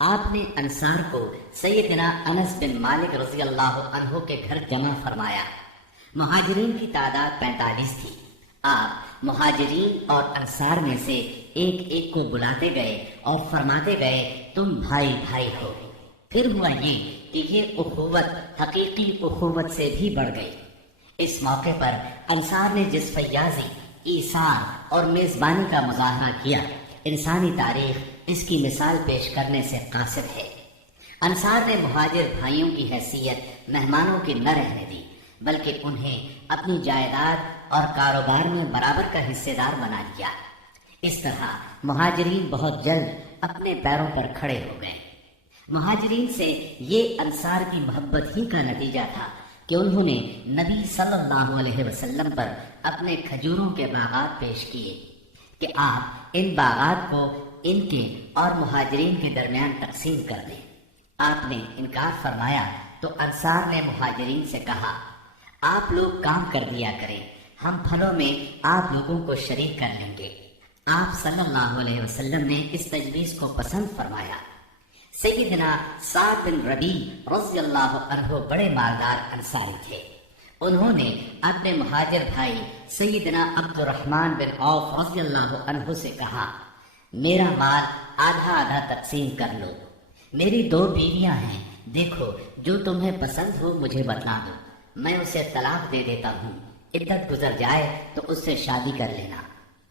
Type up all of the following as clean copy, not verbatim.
آپ نے انصار کو سیدنا انس بن مالک رضی اللہ عنہ کے گھر جمع فرمایا۔ مہاجرین کی تعداد 45 تھی۔ آپ مہاجرین اور انصار میں سے ایک ایک کو بلاتے گئے اور فرماتے گئے تم بھائی بھائی ہو۔ پھر ہوا یہ کہ یہ اخوت حقیقی اخوت سے بھی بڑھ گئی۔ اس موقع پر انصار نے جس فیاضی، ایثار اور میزبانی کا مظاہرہ کیا، انسانی تاریخ اس کی مثال پیش کرنے سے قاصر ہے۔ انصار نے مہاجر بھائیوں کی حیثیت مہمانوں کی نہ رہنے دی، بلکہ انہیں اپنی جائیداد اور کاروبار میں برابر کا حصے دار بنا لیا۔ اس طرح مہاجرین بہت جلد اپنے پیروں پر کھڑے ہو گئے۔ مہاجرین سے یہ انصار کی محبت ہی کا نتیجہ تھا کہ انہوں نے نبی صلی اللہ علیہ وسلم پر اپنے کھجوروں کے باغات پیش کیے کہ آپ ان باغات کو ان کے اور مہاجرین کے درمیان تقسیم کر دیں۔ آپ نے انکار فرمایا تو انصار نے مہاجرین سے کہا، آپ لوگ کام کر دیا کریں، ہم پھلوں میں آپ لوگوں کو شریک کر لیں گے۔ آپ صلی اللہ علیہ وسلم نے اس تجویز کو پسند فرمایا۔ سیدنا سعد بن ربیع رضی اللہ عنہ بڑے مالدار انصاری تھے۔ انہوں نے اپنے مہاجر بھائی سیدنا عبد الرحمن بن عوف رضی اللہ عنہ سے کہا، میرا مال آدھا آدھا تقسیم کر لو، میری 2 بیویاں ہیں، دیکھو جو تمہیں پسند ہو مجھے بتلا دو، میں اسے طلاق دے دیتا ہوں، عدت گزر جائے تو اس سے شادی کر لینا۔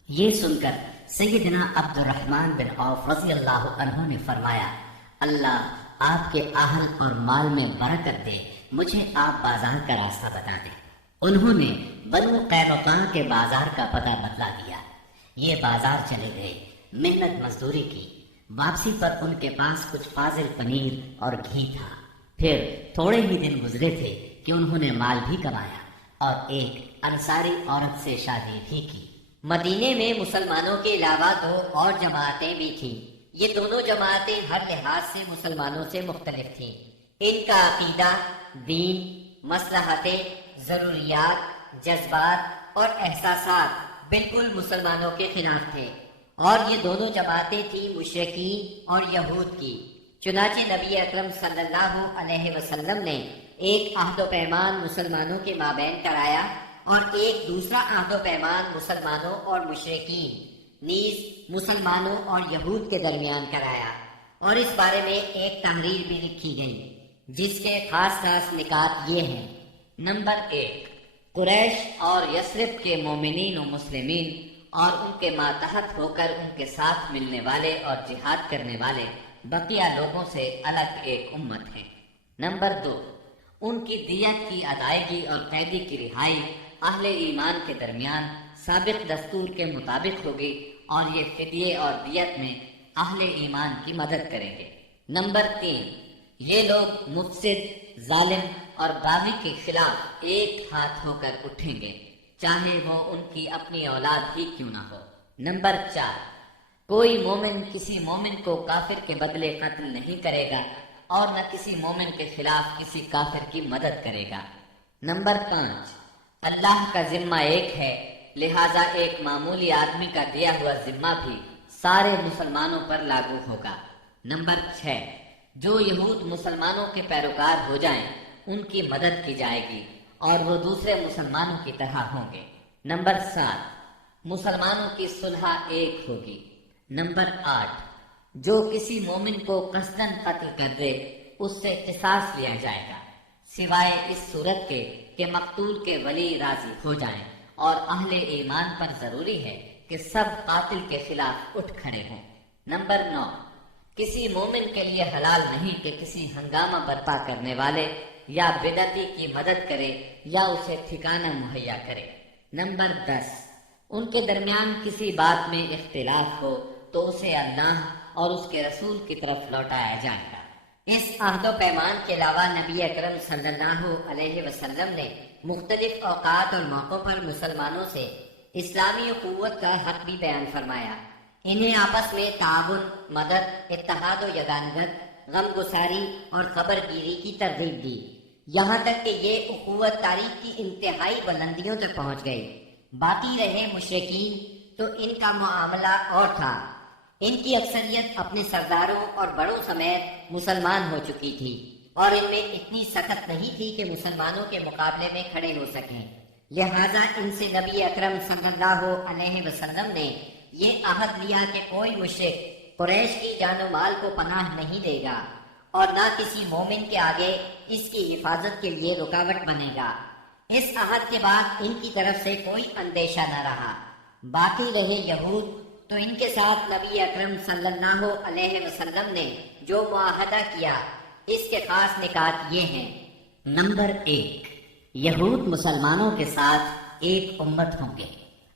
یہ سن کر سیدنا عبد الرحمن بن عوف رضی اللہ عنہ نے فرمایا، اللہ آپ کے اہل اور مال میں برکت دے، مجھے آپ بازار کا راستہ بتا دیں۔ انہوں نے بنو قینقاع کے بازار کا پتہ بتلا دیا۔ یہ بازار چلے گئے، محنت مزدوری کی، واپسی پر ان کے پاس کچھ فاضل پنیر اور گھی تھا۔ پھر تھوڑے ہی دن گزرے تھے کہ انہوں نے مال بھی کمایا اور ایک انصاری عورت سے شادی بھی کی۔ مدینے میں مسلمانوں کے علاوہ 2 اور جماعتیں بھی تھیں۔ یہ دونوں جماعتیں ہر لحاظ سے مسلمانوں سے مختلف تھیں۔ ان کا عقیدہ، دین، مصلحتیں، ضروریات، جذبات اور احساسات بالکل مسلمانوں کے خلاف تھے، اور یہ دونوں جماعتیں تھیں مشرکین اور یہود کی۔ چنانچہ نبی اکرم صلی اللہ علیہ وسلم نے ایک عہد و پیمان مسلمانوں کے مابین کرایا اور ایک دوسرا عہد و پیمان مسلمانوں اور مشرکین نیز مسلمانوں اور یہود کے درمیان کرایا، اور اس بارے میں ایک تحریر بھی لکھی گئی جس کے خاص خاص نکات یہ ہیں۔ نمبر 1، قریش اور یثرب کے مومنین و مسلمین اور ان کے ماتحت ہو کر ان کے ساتھ ملنے والے اور جہاد کرنے والے بقیہ لوگوں سے الگ ایک امت ہے۔ نمبر 2، ان کی دیت کی ادائیگی اور قیدی کی رہائی اہل ایمان کے درمیان سابق دستور کے مطابق ہوگی، اور یہ فدیے اور دیت میں اہل ایمان کی مدد کریں گے۔ نمبر 3، یہ لوگ مفسد، ظالم اور باغی کے خلاف ایک ہاتھ ہو کر اٹھیں گے، چاہے وہ ان کی اپنی اولاد ہی کیوں نہ ہو۔ نمبر 4، کوئی مومن کسی مومن کو کافر کے بدلے قتل نہیں کرے گا اور نہ کسی مومن کے خلاف کسی کافر کی مدد کرے گا۔ نمبر 5، اللہ کا ذمہ ایک ہے، لہذا ایک معمولی آدمی کا دیا ہوا ذمہ بھی سارے مسلمانوں پر لاگو ہوگا۔ نمبر 6، جو یہود مسلمانوں کے پیروکار ہو جائیں ان کی مدد کی جائے گی اور وہ دوسرے مسلمانوں کی طرح ہوں گے۔ نمبر 7، مسلمانوں کی صلح ایک ہوگی۔ نمبر 8، جو کسی مومن کو قصداً قتل کر دے اس سے قصاص لیا جائے گا، سوائے اس صورت کے کہ مقتول کے ولی راضی ہو جائیں، اور اہل ایمان پر ضروری ہے کہ سب قاتل کے خلاف اٹھ کھڑے ہوں۔ نمبر 9، کسی مومن کے لیے حلال نہیں کہ کسی ہنگامہ برپا کرنے والے یا بدعتی کی مدد کرے یا اسے ٹھکانہ مہیا کرے۔ نمبر 10، ان کے درمیان کسی بات میں اختلاف ہو تو اسے اللہ اور اس کے رسول کی طرف لوٹایا جائے گا۔ اس عہد و پیمان کے علاوہ نبی اکرم صلی اللہ علیہ وسلم نے مختلف اوقات اور موقعوں پر مسلمانوں سے اسلامی قوت کا حق بھی بیان فرمایا۔ انہیں آپس میں تعاون، مدد، اتحاد و یگانگت، غم گساری اور خبر گیری کی ترغیب دی، یہاں تک کہ یہ اخوت تاریخ کی انتہائی بلندیوں تک پہنچ گئی۔ باقی رہے مشرکین تو ان کا معاملہ اور تھا۔ ان کی اکثریت اپنے سرداروں اور بڑوں سمیت مسلمان ہو چکی تھی اور ان میں اتنی سخت نہیں تھی کہ مسلمانوں کے مقابلے میں کھڑے ہو سکیں، لہذا ان سے نبی اکرم صلی اللہ علیہ وسلم نے یہ عہد لیا کہ کوئی مشرک قریش کی جان و مال کو پناہ نہیں دے گا اور نہ کسی مومن کے آگے اس کی حفاظت کے لیے رکاوٹ بنے گا۔ اس عہد کے بعد ان کی طرف سے کوئی اندیشہ نہ رہا۔ باقی رہے یہود، تو ان کے ساتھ نبی اکرم صلی اللہ علیہ وسلم نے جو معاہدہ کیا اس کے خاص نکات یہ ہیں۔ نمبر 1، یہود مسلمانوں کے ساتھ ایک امت ہوں گے،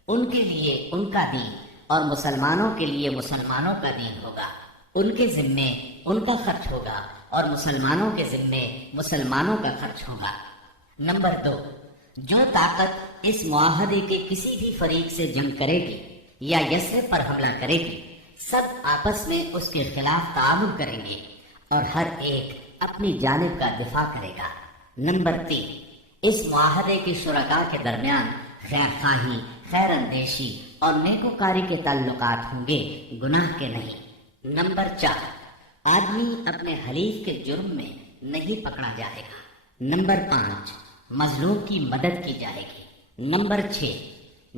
ان کے لیے ان کا دین اور مسلمانوں کے لیے مسلمانوں کا دین ہوگا، ان کے ذمے ان کا خرچ ہوگا اور مسلمانوں کے ذمے مسلمانوں کا خرچ ہوگا۔ نمبر 2، جو طاقت اس معاہدے کے کسی بھی فریق سے جنگ کرے گی یا یثرب پر حملہ کرے گی، سب آپس میں اس کے خلاف تعاون کریں گے اور ہر ایک اپنی جانب کا دفاع کرے گا۔ نمبر 3، اس معاہدے کے شرکاء کے درمیان خیر خواہی، خیر اندیشی اور نیکوکاری کے تعلقات ہوں گے، گناہ کے نہیں۔ نمبر 4، آدمی اپنے حلیف کے جرم میں نہیں پکڑا جائے گا۔ نمبر 5، مظلوم کی مدد کی جائے گی۔ نمبر 6،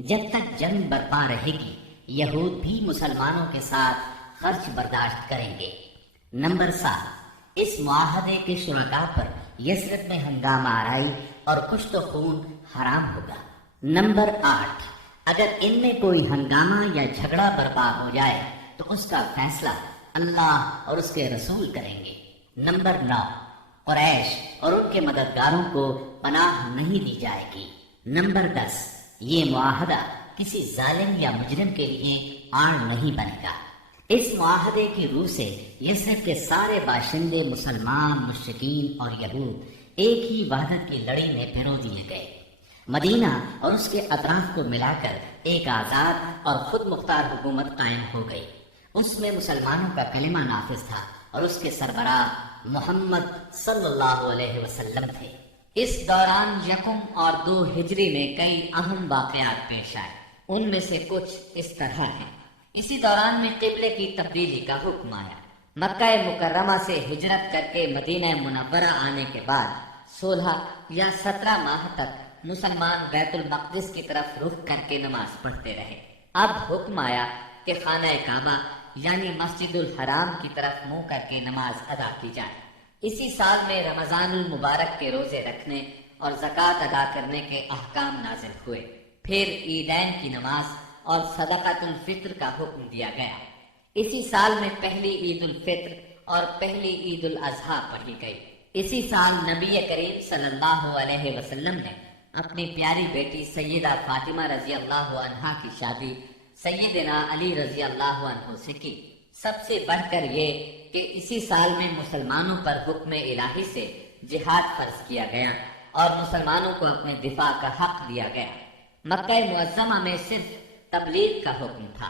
جب تک جنگ برپا رہے گی یہود بھی مسلمانوں کے ساتھ خرچ برداشت کریں گے۔ نمبر 7، اس معاہدے کے شرکاء پر یثرب میں ہنگامہ آرائی اور کشت و خون حرام ہوگا۔ نمبر 8، اگر ان میں کوئی ہنگامہ یا جھگڑا برپا ہو جائے تو اس کا فیصلہ اللہ اور اس کے رسول کریں گے۔ نمبر 9، قریش اور ان کے مددگاروں کو پناہ نہیں دی جائے گی۔ نمبر 10، یہ معاہدہ کسی ظالم یا مجرم کے لیے آڑ نہیں بنے گا۔ اس معاہدے کی روح سے یثرب کے سارے باشندے مسلمان، مشرکین اور یہود ایک ہی وحدت کی لڑی میں پرو دیے گئے۔ مدینہ اور اس کے اطراف کو ملا کر ایک آزاد اور خود مختار حکومت قائم ہو گئی۔ اس میں مسلمانوں کا کلمہ نافذ تھا اور اس کے سربراہ محمد صلی اللہ علیہ وسلم تھے۔ اس دوران 1 اور 2 ہجری میں کئی اہم واقعات پیش آئے، ان میں سے کچھ اس طرح ہیں۔ اسی دوران میں قبلے کی تبدیلی کا حکم آیا۔ مکہ مکرمہ سے ہجرت کر کے مدینہ منورہ آنے کے بعد 16 یا 17 ماہ تک مسلمان بیت المقدس کی طرف رخ کر کے نماز پڑھتے رہے۔ اب حکم آیا کہ خانہ کعبہ یعنی مسجد الحرام کی طرف منہ کر کے نماز ادا کی جائے۔ اسی سال میں رمضان المبارک کے روزے رکھنے اور زکوٰۃ ادا کرنے کے احکام نازل ہوئے۔ پھر عیدین کی نماز اور صدقۃ الفطر کا حکم دیا گیا۔ اسی سال میں پہلی عید الفطر اور پہلی عید الاضحیٰ پڑھی گئی۔ اسی سال نبی کریم صلی اللہ علیہ وسلم نے اپنی پیاری بیٹی سیدہ فاطمہ رضی اللہ عنہا کی شادی سیدنا علی رضی اللہ عنہ سے کی۔ سب سے بڑھ کر یہ کہ اسی سال میں مسلمانوں پر حکم الہی سے جہاد فرض کیا گیا اور مسلمانوں کو اپنے دفاع کا حق دیا گیا۔ مکہ معظمہ میں صرف تبلیغ کا حکم تھا،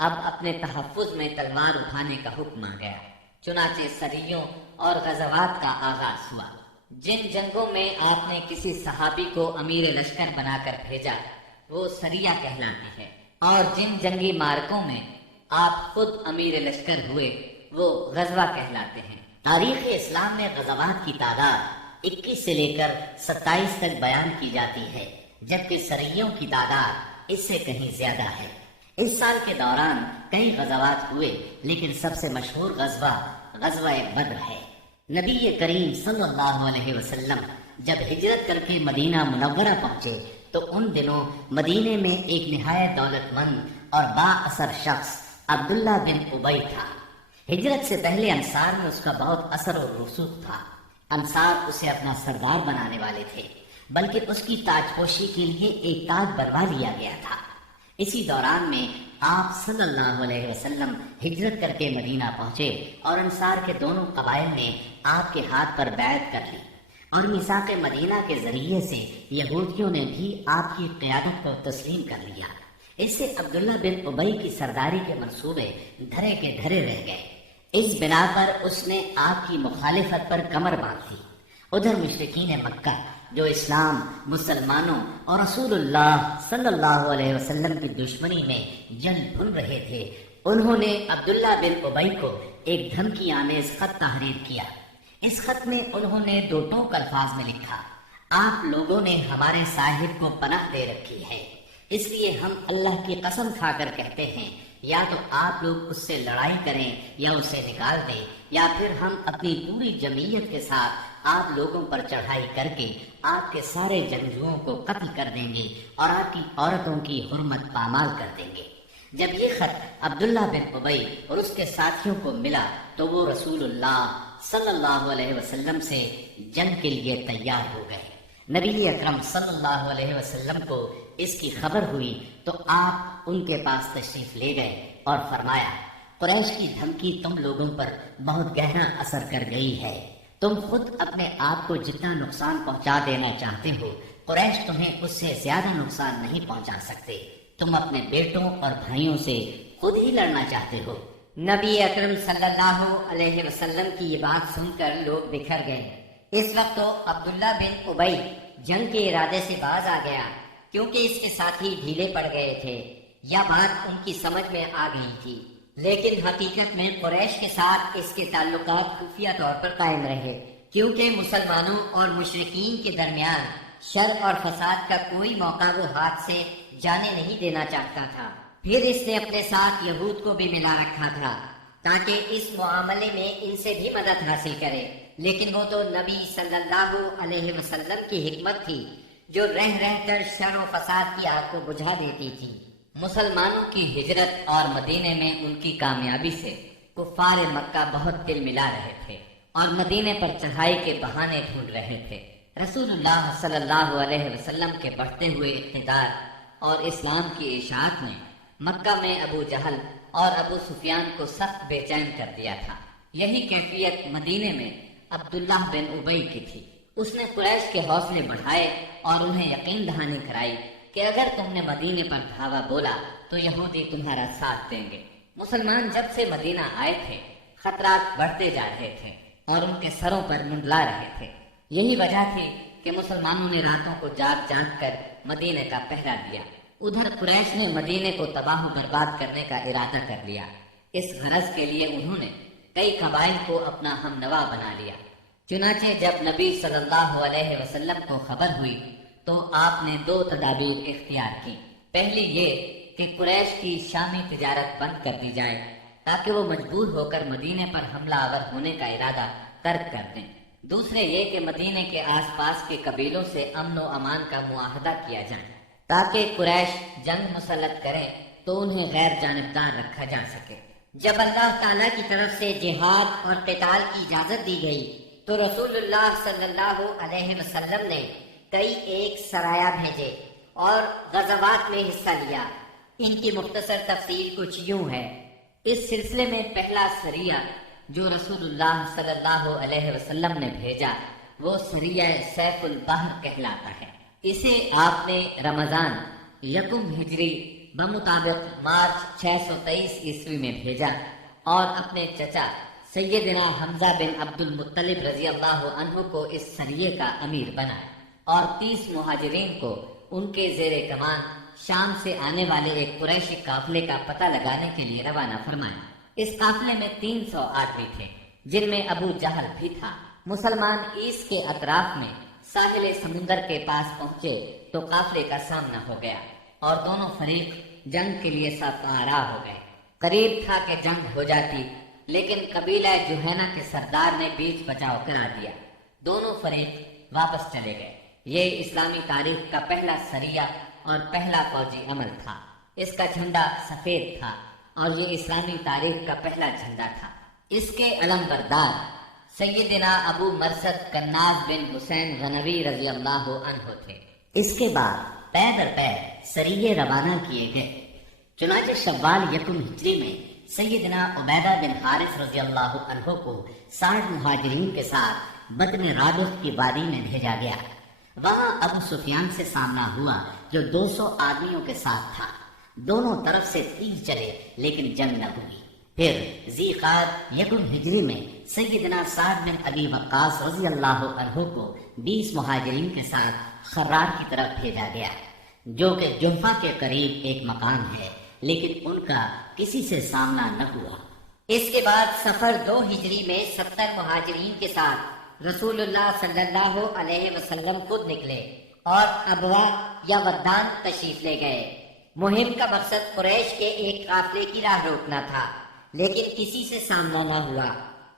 اب اپنے تحفظ میں تلوار اٹھانے کا حکم آ گیا۔ چنانچہ سریوں اور غزوات کا آغاز ہوا۔ جن جنگوں میں آپ نے کسی صحابی کو امیر لشکر بنا کر بھیجا وہ سریہ کہلاتی ہے، اور جن جنگی مارکوں میں آپ خود امیر لشکر ہوئے وہ غزوہ کہلاتے ہیں۔ تاریخ اسلام میں غزوات کی تعداد 21 سے لے کر 27 تک بیان کی جاتی ہے، جبکہ سریوں کی تعداد اس سے کہیں زیادہ ہے۔ اس سال کے دوران کئی غزوات ہوئے، لیکن سب سے مشہور غزوہ بدر ہے۔ نبی کریم صلی اللہ علیہ وسلم جب ہجرت کر کے مدینہ منورہ پہنچے تو ان دنوں مدینے میں ایک نہایت دولت مند اور با اثر شخص عبداللہ بن ابی تھا۔ ہجرت سے پہلے انصار میں اس کا بہت اثر و رسوخ تھا۔ انصار اسے اپنا سردار بنانے والے تھے، بلکہ اس کی تاج پوشی کے لیے ایک تاج بنوا لیا گیا تھا۔ اسی دوران میں آپ صلی اللہ علیہ وسلم ہجرت کر کے مدینہ پہنچے اور انصار کے دونوں قبائل نے آپ کے ہاتھ پر بیعت کر لی، اور میثاق مدینہ کے ذریعے سے یہودیوں نے بھی آپ کی قیادت کو تسلیم کر لیا۔ اس سے عبداللہ بن ابی کی سرداری کے منصوبے دھرے کے دھرے رہ گئے۔ اس بنا پر اس نے آپ کی مخالفت پر کمر باندھی۔ ادھر مشرکین مکہ جو اسلام، مسلمانوں اور رسول اللہ صلی اللہ علیہ وسلم کی دشمنی میں جل بھن رہے تھے، انہوں نے عبداللہ بن ابی کو ایک دھمکی آمیز خط تحریر کیا۔ اس خط میں انہوں نے 2 ٹوک الفاظ میں لکھا: آپ لوگوں نے ہمارے صاحب کو پناہ دے رکھی ہے، اس لیے ہم اللہ کی قسم کھا کر کہتے ہیں یا تو آپ لوگ اس سے لڑائی کریں یا اسے نکال دیں، یا پھر ہم اپنی پوری جمعیت کے ساتھ آپ لوگوں پر چڑھائی کر کے آپ کے سارے جنگجوؤں کو قتل کر دیں گے اور آپ کی عورتوں کی حرمت پامال کر دیں گے۔ جب یہ خط عبداللہ بن ابی اور اس کے ساتھیوں کو ملا تو وہ رسول اللہ صلی اللہ علیہ وسلم سے جنگ کے لیے تیار ہو گئے۔ نبی اکرم صلی اللہ علیہ وسلم کو اس کی خبر ہوئی تو آپ ان کے پاس تشریف لے گئے اور فرمایا: قریش کی دھمکی تم لوگوں پر بہت گہرا اثر کر گئی ہے۔ تم خود اپنے آپ کو جتنا نقصان پہنچا دینا چاہتے ہو، قریش تمہیں اس سے زیادہ نقصان نہیں پہنچا سکتے۔ تم اپنے بیٹوں اور بھائیوں سے خود ہی لڑنا چاہتے ہو۔ نبی اکرم صلی اللہ علیہ وسلم کی یہ بات سن کر لوگ بکھر گئے۔ اس وقت تو عبداللہ بن ابی جنگ کے ارادے سے باز آ گیا، کیونکہ اس کے ساتھی ڈھیلے پڑ گئے تھے یا بات ان کی سمجھ میں آ گئی تھی، لیکن حقیقت میں قریش کے ساتھ اس کے تعلقات خفیہ طور پر قائم رہے، کیونکہ مسلمانوں اور مشرکین کے درمیان شر اور فساد کا کوئی موقع وہ ہاتھ سے جانے نہیں دینا چاہتا تھا۔ پھر اس نے اپنے ساتھ یہود کو بھی ملا رکھا تھا تاکہ اس معاملے میں ان سے بھی مدد حاصل کرے، لیکن وہ تو نبی صلی اللہ علیہ وسلم کی حکمت تھی جو رہ رہ کر شر و فساد کی آگ کو بجھا دیتی تھی۔ مسلمانوں کی ہجرت اور مدینے میں ان کی کامیابی سے کفار مکہ بہت دل ملا رہے تھے اور مدینے پر چڑھائی کے بہانے ڈھونڈ رہے تھے۔ رسول اللہ صلی اللہ علیہ وسلم کے بڑھتے ہوئے اقتدار اور اسلام کی اشاعت نے مکہ میں ابو جہل اور ابو سفیان کو سخت بے چین کر دیا تھا۔ یہی کیفیت مدینے میں عبداللہ بن ابی کی تھی۔ اس نے قریش کے حوصلے بڑھائے اور انہیں یقین دہانی کرائی کہ اگر تم نے مدینے پر دھاوا بولا تو یہودی تمہارا ساتھ دیں گے۔ مسلمان جب سے مدینہ آئے تھے خطرات بڑھتے جا رہے تھے اور ان کے سروں پر منڈلا رہے تھے۔ یہی وجہ تھی کہ مسلمانوں نے راتوں کو جاگ جاگ کر مدینے کا پہرا دیا۔ ادھر قریش نے مدینے کو تباہ و برباد کرنے کا ارادہ کر لیا۔ اس غرض کے لیے انہوں نے کئی قبائل کو اپنا ہم نوا بنا لیا۔ چنانچہ جب نبی صلی اللہ علیہ وسلم کو خبر ہوئی تو آپ نے 2 تدابیر اختیار کی۔ پہلی یہ کہ قریش کی شامی تجارت بند کر دی جائے تاکہ وہ مجبور ہو کر مدینے پر حملہ آور ہونے کا ارادہ ترک کر دیں۔ دوسرے یہ کہ مدینے کے آس پاس کے قبیلوں سے امن و امان کا معاہدہ کیا جائے تاکہ قریش جنگ مسلط کریں تو انہیں غیر جانبدار رکھا جا سکے۔ جب اللہ تعالیٰ کی طرف سے جہاد اور قتال کی اجازت دی گئی تو رسول اللہ صلی اللہ علیہ وسلم نے کئی ایک سرایہ بھیجے اور غزوات میں حصہ لیا۔ ان کی مختصر تفصیل کچھ یوں ہے۔ اس سلسلے میں پہلا سریہ جو رسول اللہ صلی اللہ علیہ وسلم نے بھیجا وہ سریہ سیف البحر کہلاتا ہے۔ اسے آپ نے رمضان یکم ہجری بمطابق مارچ 623 عیسوی میں بھیجا اور اپنے چچا سیدنا حمزہ بن عبد المطلب رضی اللہ عنہ کو اس سریے کا امیر بنایا اور 30 مہاجرین کو ان کے زیر کمان شام سے آنے والے ایک قریشی قافلے کا پتہ لگانے کے لیے روانہ فرمایا۔ اس قافلے میں 300 آدمی تھے جن میں ابو جہل بھی تھا۔ مسلمان اس کے اطراف میں ساحل سمندر کے پاس پہنچے تو قافلے کا سامنا ہو گیا اور دونوں فریق جنگ کے لیے صف آرا ہو گئے۔ قریب تھا کہ جنگ ہو جاتی لیکن قبیلہ جوہینہ کے سردار نے بیچ بچاؤ کرا دیا۔ دونوں فریق واپس چلے گئے۔ یہ اسلامی تاریخ کا پہلا سریہ اور پہلا فوجی عمل تھا۔ اس کا جھنڈا سفید تھا اور یہ اسلامی تاریخ کا پہلا جھنڈا تھا۔ اس کے علم بردار سیدنا ابو مرثد کناز بن حسین غنوی رضی اللہ عنہ تھے۔ اس کے بعد پے در پے سریے روانہ کیے گئے۔ چنانچہ شوال یکم ہجری میں سیدنا عبیدہ بن حارث رضی اللہ عنہ کو 60 مہاجرین کے ساتھ بدن رادف کی وادی میں بھیجا گیا۔ وہاں ابو سفیان سے سامنا ہوا جو 200 آدمیوں کے ساتھ تھا۔ دونوں طرف سے تیر چلے لیکن جنگ نہ ہوئی۔ پھر ذی قعدہ یکم ہجری میں سیدنا سعد بن ابی وقاص رضی اللہ عنہ کو 20 مہاجرین کے ساتھ خرار کی طرف بھیجا گیا جو کہ جحفہ کے قریب ایک مقام ہے۔ لیکن ان کا کسی سے سامنا نہ ہوا۔ اس کے بعد سفر 2 ہجری میں 70 مہاجرین کے ساتھ رسول اللہ صلی اللہ علیہ وسلم خود نکلے اور ابوا یا ودان تشریف لے گئے۔ مہم کا مقصد قریش کے ایک قافلے کی راہ روکنا تھا، لیکن کسی سے سامنا نہ ہوا۔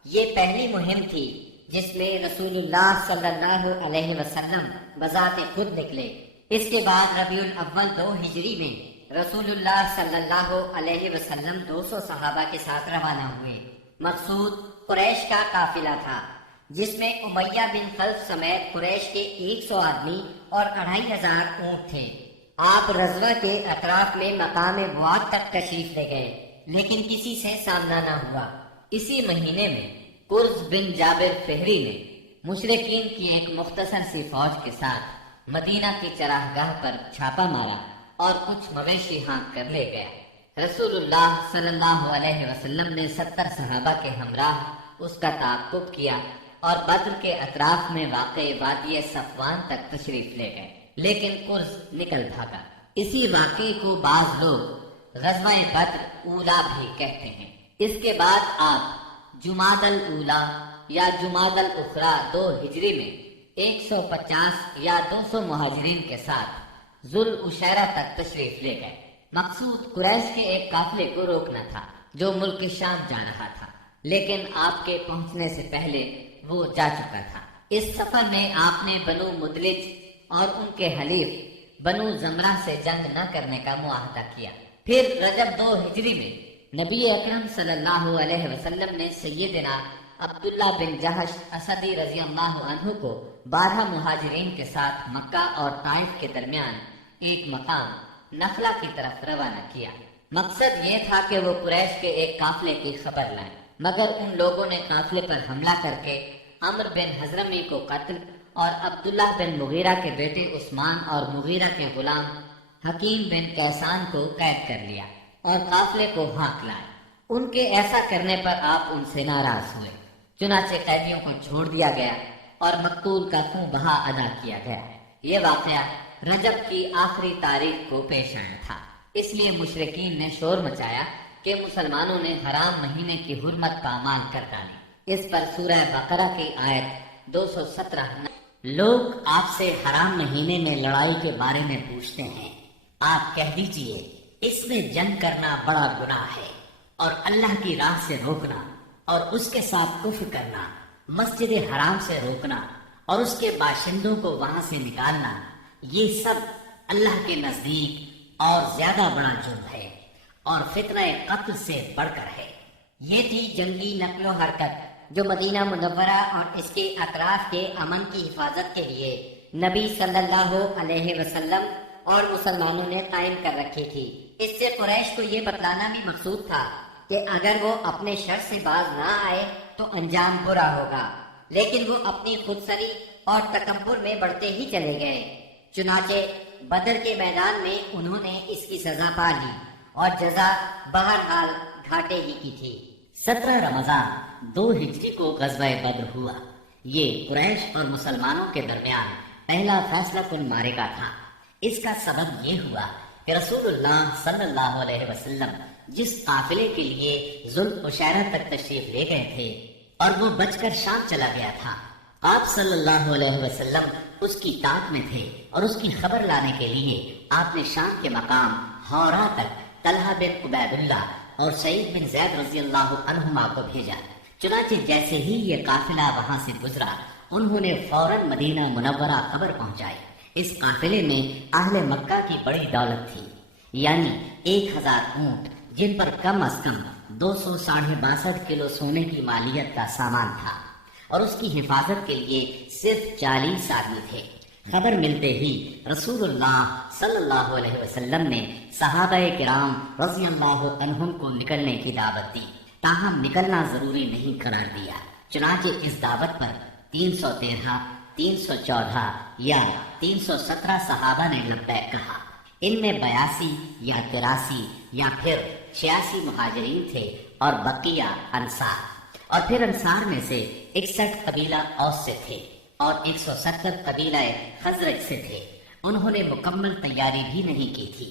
یہ پہلی مہم تھی جس میں رسول اللہ صلی اللہ علیہ وسلم بذات خود نکلے۔ اس کے بعد ربیع الاول 2 ہجری میں رسول اللہ صلی اللہ علیہ وسلم 200 صحابہ کے ساتھ روانہ ہوئے۔ مقصود قریش کا قافلہ تھا، جس میں امیہ بن خلف سمیت قریش کے 100 آدمی اور 2500 اونٹ تھے۔ آپ رضوہ کے اطراف میں مقام بواد تک تشریف لے گئے، لیکن کسی سے سامنا نہ ہوا۔ اسی مہینے میں قرظ بن جابر فہری نے مشرکین کی ایک مختصر سی فوج کے ساتھ مدینہ کی چراگاہ پر چھاپا مارا اور کچھ مویشی ہانک کر لے گیا۔ رسول اللہ صلی اللہ علیہ وسلم نے 70 صحابہ کے ہمراہ اس کا تعاقب کیا اور بدر کے اطراف میں واقع وادی صفوان تک تشریف لے گئے، لیکن قرظ نکل بھاگا۔ اسی واقعے کو بعض لوگ غزوہ بدر اولا بھی کہتے ہیں۔ اس کے بعد آپ جمادی الاولیٰ یا جمادی الاخری 2 ہجری میں 150 یا 200 مہاجرین کے ساتھ ذوالعشیرہ تک تشریف لے گئے۔ مقصود قریش کے ایک قافلے کو روکنا تھا جو ملک شام جا رہا تھا، لیکن آپ کے پہنچنے سے پہلے وہ جا چکا تھا۔ اس سفر میں آپ نے بنو مدلج اور ان کے حلیف بنو زمرہ سے جنگ نہ کرنے کا معاہدہ کیا۔ پھر رجب 2 ہجری میں نبی اکرم صلی اللہ علیہ وسلم نے سیدنا عبداللہ بن جہش اسدی رضی اللہ عنہ کو 12 مہاجرین کے ساتھ مکہ اور طائف کے درمیان ایک مقام نخلا کی طرف روانہ کیا۔ مقصد یہ تھا کہ وہ قریش کے ایک قافلے کی خبر لائیں، مگر ان لوگوں نے قافلے پر حملہ کر کے عمر بن حضرمی کو قتل اور عبداللہ بن مغیرہ کے بیٹے عثمان اور مغیرہ کے غلام حکیم بن کیسان کو قید کر لیا اور قافلے کو ہانک لائے۔ ان کے ایسا کرنے پر آپ ان سے ناراض ہوئے، چنانچہ قیدیوں کو چھوڑ دیا گیا اور مقتول کا خون بہا ادا کیا گیا۔ یہ واقعہ رجب کی آخری تاریخ کو پیش آیا تھا، اس لیے مشرکین نے شور مچایا کہ مسلمانوں نے حرام مہینے کی حرمت پامال کر ڈالی۔ اس پر سورہ بقرہ کی آیت 217 لوگ آپ سے حرام مہینے میں لڑائی کے بارے میں پوچھتے ہیں، آپ کہہ دیجئے اس میں جنگ کرنا بڑا گناہ ہے، اور اللہ کی راہ سے روکنا اور اس کے ساتھ کفر کرنا، مسجد حرام سے روکنا اور اس کے باشندوں کو وہاں سے نکالنا، یہ سب اللہ کے نزدیک اور زیادہ بڑا جرم ہے اور فتنہ قتل سے بڑھ کر ہے۔ یہ تھی جنگی نقل و حرکت جو مدینہ منورہ اور اس کے اطراف کے امن کی حفاظت کے لیے نبی صلی اللہ علیہ وسلم اور مسلمانوں نے قائم کر رکھی تھی۔ اس سے قریش کو یہ بتلانا بھی مقصود تھا کہ اگر وہ اپنے شر سے باز نہ آئے تو انجام برا ہوگا، لیکن وہ اپنی خودسری اور تکبر میں بڑھتے ہی چلے گئے۔ چنانچہ بدر کے میدان میں انہوں نے اس کی سزا پا لی اور جزا بہرحال گھاٹے ہی کی تھی۔ 17 رمضان 2 ہجری کو غزوہ بدر ہوا۔ یہ قریش اور مسلمانوں کے درمیان پہلا فیصلہ کن معرکہ تھا۔ اس کا سبب یہ ہوا کہ رسول اللہ صلی اللہ علیہ وسلم جس قافلے کے لیے ذوالعشیرہ تک تشریف لے گئے تھے اور وہ بچ کر شام چلا گیا تھا، آپ صلی اللہ علیہ وسلم اس کی تاک میں تھے اور اس کی خبر لانے کے لیے آپ نے شام کے مقام حورا تک طلحہ بن عبید اللہ اور سعید بن زید رضی اللہ عنہما کو بھیجا۔ چنانچہ جیسے ہی یہ قافلہ وہاں سے گزرا، انہوں نے فوراً مدینہ منورہ خبر پہنچائی۔ اس قافلے میں اہل مکہ کی بڑی دولت تھی، یعنی 1000 اونٹ، جن پر کم از کم 262 کلو سونے کی مالیت کا سامان تھا، اور اس کی حفاظت کے لیے صرف 40 آدمی تھے۔ خبر ملتے ہی رسول اللہ صلی اللہ علیہ وسلم نے صحابہ کرام رضی اللہ عنہم کو نکلنے کی دعوت دی، تاہم نکلنا ضروری نہیں قرار دیا۔ چنانچہ اس دعوت پر 313، 314 یا 317 صحابہ نے لبیک کہا۔ ان میں 82 یا 83 یا پھر 86 مہاجرین تھے اور بقیہ انصار، اور پھر انصار میں سے 61 قبیلہ اوس سے تھے اور 170 قبیلہ خزرج سے تھے۔ انہوں نے مکمل تیاری بھی نہیں کی تھی۔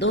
2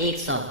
100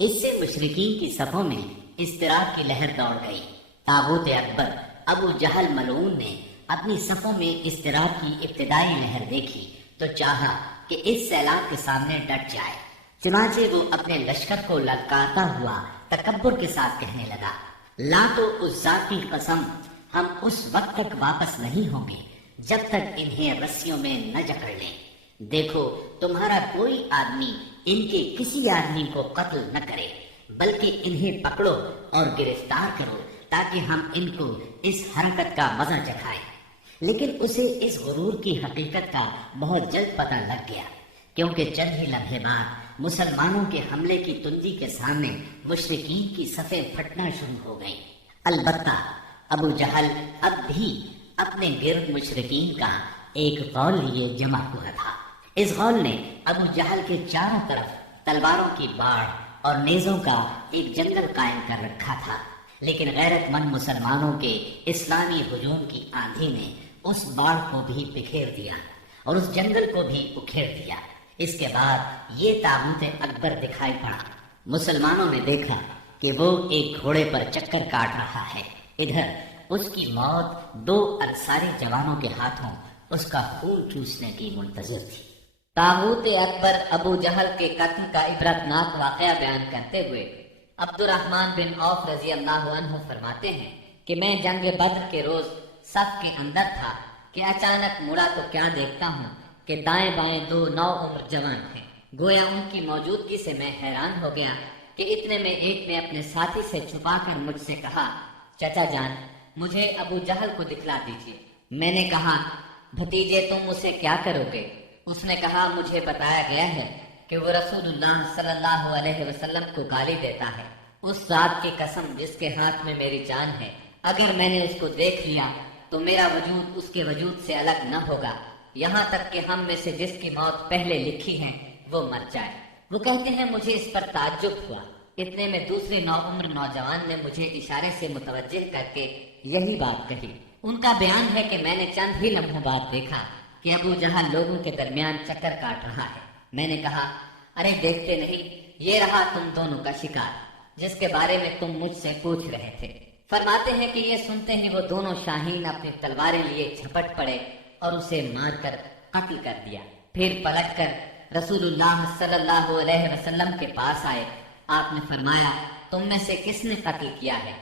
اس سے مشرکین کی صفوں میں اضطراب کی لہر دوڑ گئی۔ طاغوت اکبر ابو جہل ملعون نے اپنی صفوں میں اضطراب کی ابتدائی لہر دیکھی تو چاہا کہ اس سیلاب کے سامنے ڈٹ جائے، چنانچہ وہ اپنے لشکر کو للکارتا ہوا تکبر کے ساتھ کہنے لگا، لات و عزیٰ کی قسم، ہم اس وقت تک واپس نہیں ہوں گے جب تک انہیں رسیوں میں نہ جکڑ لیں۔ دیکھو تمہارا کوئی آدمی ان کے کسی آدمی کو قتل نہ کرے، بلکہ انہیں پکڑو اور گرفتار کرو تاکہ ہم ان کو اس حرکت کا مزہ چکھائیں۔ لیکن اسے اس غرور کی حقیقت کا بہت جلد پتہ لگ گیا، کیونکہ چند ہی لمحے بعد مسلمانوں کے حملے کی تندی کے سامنے مشرکین کی صفیں پھٹنا شروع ہو گئیں۔ البتہ ابو جہل اب بھی اپنے گرد مشرکین کا ایک غول لیے جمع ہوا تھا۔ اس غول نے ابو جہل کے چاروں طرف تلواروں کی باڑ اور نیزوں کا ایک جنگل قائم کر رکھا تھا، لیکن غیرت مند مسلمانوں کے اسلامی ہجوم کی آندھی نے اس باڑ کو بھی بکھیر دیا اور اس جنگل کو بھی اکھیڑ دیا۔ اس کے بعد یہ طاغوت اکبر دکھائی پڑا۔ مسلمانوں نے دیکھا کہ وہ ایک گھوڑے پر چکر کاٹ رہا ہے، ادھر اس کی موت 2 انصاری جوانوں کے ہاتھوں اس کا خون چوسنے کی منتظر تھی۔ طاغوت اکبر ابو جہل کے قتل کا عبرتناک واقعہ بیان کرتے ہوئے عبد الرحمن بن عوف رضی اللہ عنہ فرماتے ہیں کہ میں جنگ بدر کے روز صف کے اندر تھا کہ اچانک مڑا تو کیا دیکھتا ہوں کہ دائیں بائیں 2 نوعمر جوان ہیں۔ گویا ان کی موجودگی سے میں حیران ہو گیا کہ اتنے میں ایک نے اپنے ساتھی سے چھپا کر مجھ سے کہا، چچا جان مجھے ابو جہل کو دکھلا دیجیے۔ میں نے کہا، بھتیجے تم اسے کیا کرو گے؟ اس نے کہا، مجھے بتایا گیا ہے کہ وہ رسول اللہ صلی اللہ علیہ وسلم کو گالی دیتا ہے۔ اس ذات کی قسم جس کے ہاتھ میں میری جان ہے، اگر میں نے اس کو دیکھ لیا تو میرا وجود اس کے وجود سے الگ نہ ہوگا، یہاں تک کہ ہم میں سے جس کی موت پہلے لکھی ہے وہ مر جائے۔ وہ کہتے ہیں مجھے اس پر تعجب ہوا۔ اتنے میں دوسرے نوعمر نوجوان نے مجھے اشارے سے متوجہ کر کے یہی بات کہی۔ ان کا بیان ہے کہ میں نے چند ہی لمحوں بعد دیکھا کہ ابو جہل لوگوں کے درمیان چکر کاٹ رہا ہے۔ میں نے کہا، ارے دیکھتے نہیں، یہ رہا تم دونوں کا شکار جس کے بارے میں تم مجھ سے پوچھ رہے تھے۔ فرماتے ہیں کہ یہ سنتے ہی وہ دونوں شاہین اپنی تلواریں لیے جھپٹ پڑے اور اسے مار کر قتل کر دیا۔ پھر پلٹ کر رسول اللہ صلی اللہ علیہ وسلم کے پاس آئے۔ آپ نے فرمایا، تم میں سے کس نے قتل کیا ہے؟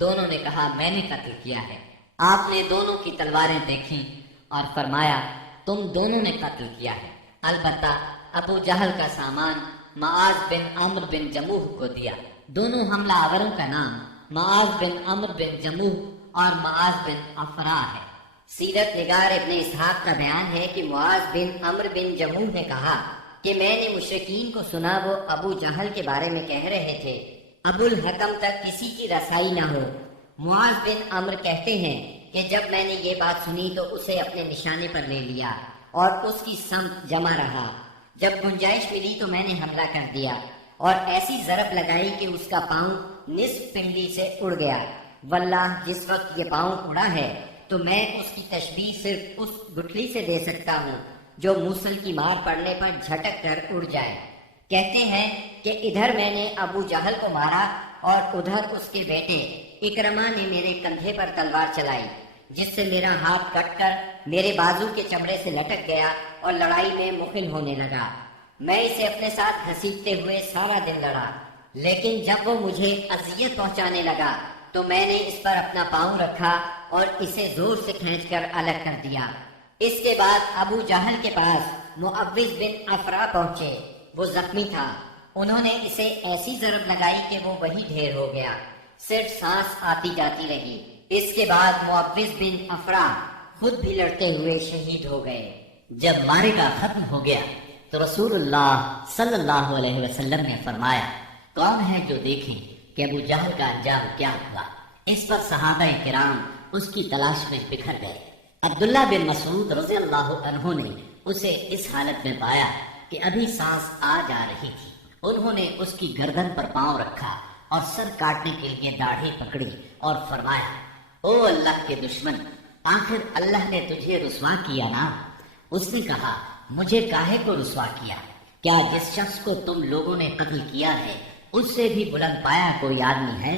دونوں نے کہا، میں نے قتل کیا ہے۔ آپ نے دونوں کی تلواریں دیکھیں اور فرمایا، تم دونوں نے قتل کیا ہے، البتہ ابو جہل کا سامان معاذ بن عمرو بن جموح کو دیا۔ دونوں حملہ آوروں کا نام معاذ بن عمرو بن جموح اور معاذ بن افرا ہے۔ سیرت نگار ابن اسحاق کا بیان ہے کہ معاذ بن عمرو بن جموح نے کہا کہ میں نے مشرکین کو سنا وہ ابو جہل کے بارے میں کہہ رہے تھے، ابو الحکم تک کسی کی رسائی نہ ہو۔ معاذ بن عمرو کہتے ہیں کہ جب میں نے یہ بات سنی تو اسے اپنے نشانے پر لے لیا اور اس کی سمت جمع رہا۔ جب گنجائش ملی تو میں نے حملہ کر دیا اور ایسی ضرب لگائی کہ اس کا پاؤں نصف پنڈلی سے اڑ گیا۔ واللہ جس وقت یہ پاؤں اڑا ہے تو میں اس کی تشبیہ صرف اس گٹھلی سے دے سکتا ہوں جو موصل کی مار پڑنے پر جھٹک کر اڑ جائے۔ کہتے ہیں کہ ادھر میں نے ابو جہل کو مارا اور ادھر اس کے بیٹے اکرمہ نے میرے کندھے پر تلوار چلائی، جس سے میرا ہاتھ کٹ کر میرے بازو کے چمڑے سے لٹک گیا اور لڑائی میں مخل ہونے لگا۔ میں اسے اپنے ساتھ گھسیٹتے ہوئے سارا دن لڑا، لیکن جب وہ مجھے اذیت پہنچانے لگا تو میں نے اس پر اپنا پاؤں رکھا اور اسے زور سے کھینچ کر الگ کر دیا۔ اس کے بعد ابو جہل کے پاس معوذ بن افرا پہنچے، وہ زخمی تھا۔ انہوں نے اسے ایسی ضرب لگائی کہ وہ وہی ڈھیر ہو گیا، صرف سانس آتی جاتی رہی۔ اس کے بعد معوذ بن افرا خود بھی لڑتے ہوئے شہید ہو گئے۔ جب معرکہ ختم ہو گیا تو رسول اللہ صلی اللہ علیہ وسلم نے فرمایا، کون ہے جو دیکھیں کہ ابو جہل کا انجام کیا ہوا؟ اس پر صحابہ کرام اس کی تلاش میں بکھر گئے۔ عبداللہ بن مسعود رضی اللہ عنہ نے اسے اس حالت میں پایا کہ ابھی سانس آ جا رہی تھی۔ انہوں نے اس کی گردن پر پاؤں رکھا اور سر کاٹنے کے لیے داڑھی پکڑی اور فرمایا، او اللہ کے دشمن، آخر اللہ نے تجھے رسوا کیا نا؟ اس نے کہا، مجھے کاہے کو رسوا کیا؟ کیا جس شخص کو تم لوگوں نے قتل کیا ہے اس سے بھی بلند پایا کوئی آدمی ہے؟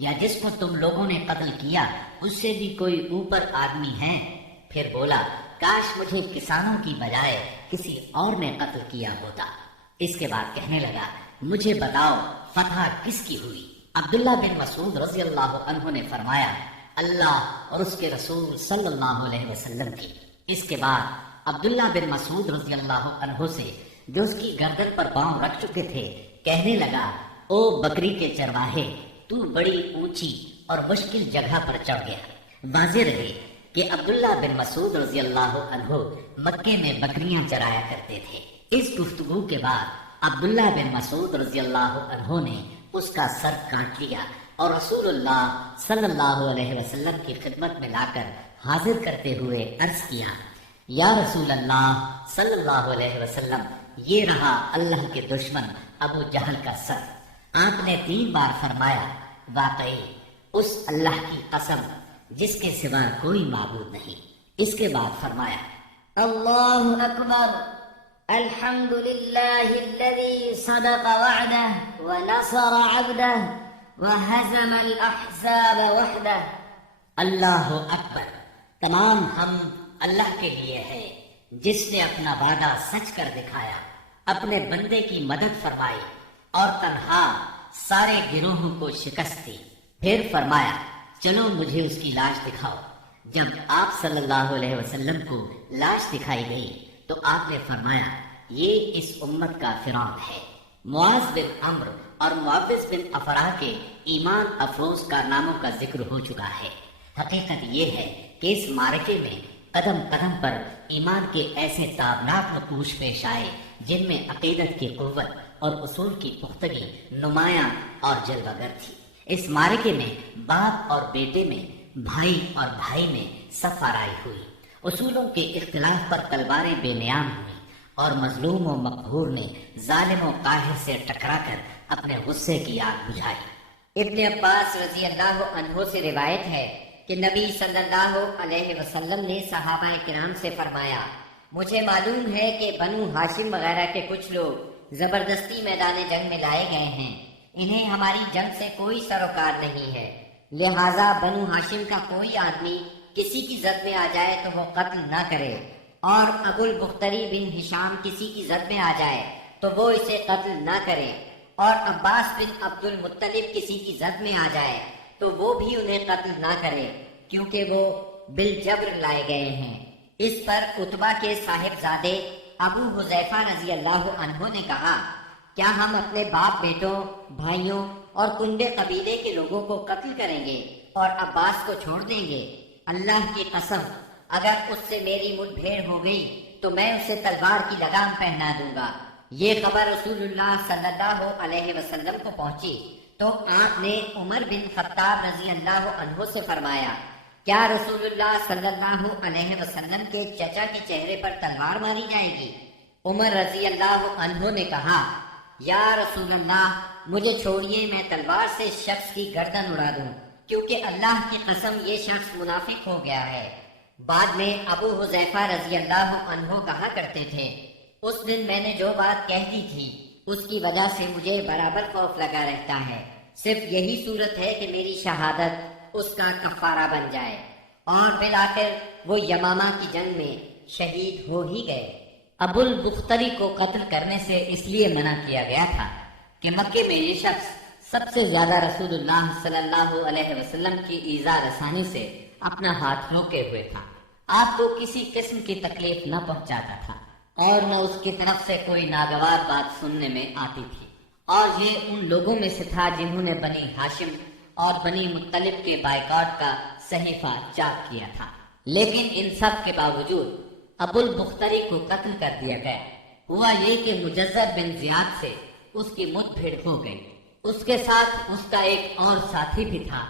یا جس کو تم لوگوں نے قتل کیا اس سے بھی کوئی اوپر آدمی ہے؟ پھر بولا کاش مجھے کسانوں کی بجائے کسی اور نے قتل کیا ہوتا۔ اس کے بعد کہنے لگا مجھے بتاؤ فتح کس کی ہوئی؟ عبداللہ بن مسعود رضی اللہ عنہ نے فرمایا اللہ اور اس کے رسول صلی اللہ علیہ وسلم کی۔ اس کے بعد عبداللہ بن مسعود رضی اللہ عنہ سے جو اس کی گردن پر پاؤں رکھ چکے تھے کہنے لگا او بکری کے چرواہے، تو بڑی اونچی اور مشکل جگہ پر چڑھ گیا۔ واضح رہے کہ عبداللہ بن مسعود رضی اللہ عنہ مکے میں بکریاں چرایا کرتے تھے۔ اس گفتگو کے بعد عبداللہ بن مسعود رضی اللہ عنہ نے اس کا سر کاٹ لیا اور رسول اللہ صلی اللہ علیہ وسلم کی خدمت میں لا کر حاضر کرتے ہوئے عرض کیا یا رسول اللہ صلی اللہ علیہ وسلم، یہ رہا اللہ کے دشمن ابو جہل کا سر۔ آپ نے 3 بار فرمایا واقعی اس اللہ کی قسم جس کے سوا کوئی معبود نہیں۔ اس کے بعد فرمایا اللہ اکبر، الحمد للہ الذی صدق وعدہ ونصر عبدہ وہزم الاحزاب وحدہ۔ اللہ اکبر، تمام حمد اللہ کے لیے ہے جس نے اپنا وعدہ سچ کر دکھایا، اپنے بندے کی مدد فرمائی اور تنہا سارے گروہوں کو شکست دی۔ پھر فرمایا چلو مجھے اس کی لاش دکھاؤ۔ جب آپ صلی اللہ علیہ وسلم کو لاش دکھائی گئی تو آپ نے فرمایا یہ اس امت کا فرعون ہے۔ معاذ بن عمرو اور معوذ بن افرا کے ایمان افروز کارناموں کا ذکر ہو چکا ہے۔ حقیقت یہ ہے کہ اس معرکے میں قدم قدم پر ایمان کے ایسے تابناک نقوش پیش آئے جن میں عقیدت کی قوت اور اصول کی پختگی نمایاں اور جلوہ گر تھی۔ اس معرکے میں باپ اور بیٹے میں، بھائی اور بھائی میں صف آرائی ہوئی، اصولوں کے اختلاف پر تلواریں بے نیام ہوئی اور مظلوم و مقہور نے ظالم و قاہر سے ٹکرا کر اپنے غصے کی آگ بجھائی۔ ابن عباس رضی اللہ عنہ سے روایت ہے کہ نبی صلی اللہ علیہ وسلم نے صحابہ کرام سے فرمایا مجھے معلوم ہے کہ بنو ہاشم وغیرہ کے کچھ لوگ زبردستی میدان جنگ میں لائے گئے ہیں، انہیں ہماری جنگ سے کوئی سروکار نہیں ہے، لہٰذا بنو ہاشم کا کوئی آدمی کسی کی زد میں آ جائے تو وہ قتل نہ کرے، اور ابو البختری بن ہشام کسی کی زد میں آ جائے تو وہ اسے قتل نہ کرے، اور عباس بن عبد المطلب کسی کی زد میں آ جائے تو وہ بھی انہیں قتل نہ کرے کیونکہ وہ بالجبر لائے گئے ہیں۔ اس پر عتبہ کے صاحبزادے ابو حذیفہ رضی اللہ عنہ نے کہا کیا ہم اپنے باپ بیٹوں، بھائیوں اور کنڈے قبیلے کے لوگوں کو قتل کریں گے اور عباس کو چھوڑ دیں گے؟ اللہ کی قسم اگر اس سے میری مٹ بھیڑ ہو گئی تو میں اسے تلوار کی لگام پہنا دوں گا۔ یہ خبر رسول اللہ صلی اللہ علیہ وسلم کو پہنچی تو آپ نے عمر بن خطاب رضی اللہ عنہ سے فرمایا کیا رسول اللہ صلی اللہ علیہ وسلم کے چچا کے چہرے پر تلوار ماری جائے گی؟ عمر رضی اللہ عنہ نے کہا یا رسول اللہ مجھے چھوڑیے، میں تلوار سے شخص کی گردن اڑا دوں، کیونکہ اللہ کی قسم یہ شخص منافق ہو گیا ہے۔ بعد میں ابو حذیفہ رضی اللہ عنہ کہا کرتے تھے اس دن میں نے جو بات کہہ دی تھی اس کی وجہ سے مجھے برابر خوف لگا رہتا ہے، صرف یہی صورت ہے کہ میری شہادت اس کا کفارہ بن جائے، اور بالآخر وہ یمامہ کی جنگ میں شہید ہو ہی گئے۔ ابو البختری کو قتل کرنے سے اس لیے منع کیا گیا تھا کہ مکے میں یہ شخص سب سے زیادہ رسول اللہ صلی اللہ علیہ وسلم کی ایذا رسانی سے اپنا ہاتھ روکے ہوئے تھا۔ آپ کو کسی قسم کی تکلیف نہ پہنچاتا تھا اور نہ اس کی طرف سے کوئی ناگوار بات سننے میں آتی تھی، اور یہ ان لوگوں میں سے تھا جنہوں نے بنی ہاشم اور بنی مطلب کے بائیکاٹ کا صحیفہ چاپ کیا تھا۔ لیکن ان سب کے باوجود ابو البختری کو قتل کر دیا گیا۔ ہوا یہ کہ مجزر بن زیاد سے اس کی مٹ بھیڑ ہو گئی، اس کے ساتھ اس کا ایک اور ساتھی بھی تھا،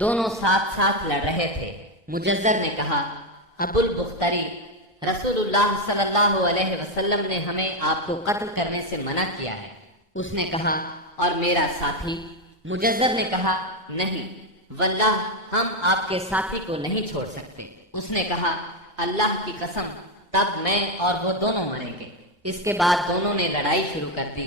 دونوں ساتھ ساتھ لڑ رہے تھے۔ مجزر نے کہا ابو البختری، رسول اللہ صلی اللہ علیہ وسلم نے ہمیں آپ کو قتل کرنے سے منع کیا ہے۔ اس نے کہا اور میرا ساتھی؟ مجزر نے کہا نہیں واللہ ہم آپ کے ساتھی کو نہیں چھوڑ سکتے۔ اس نے کہا اللہ کی قسم تب میں اور وہ دونوں مریں گے۔ اس کے بعد دونوں نے لڑائی شروع کر دی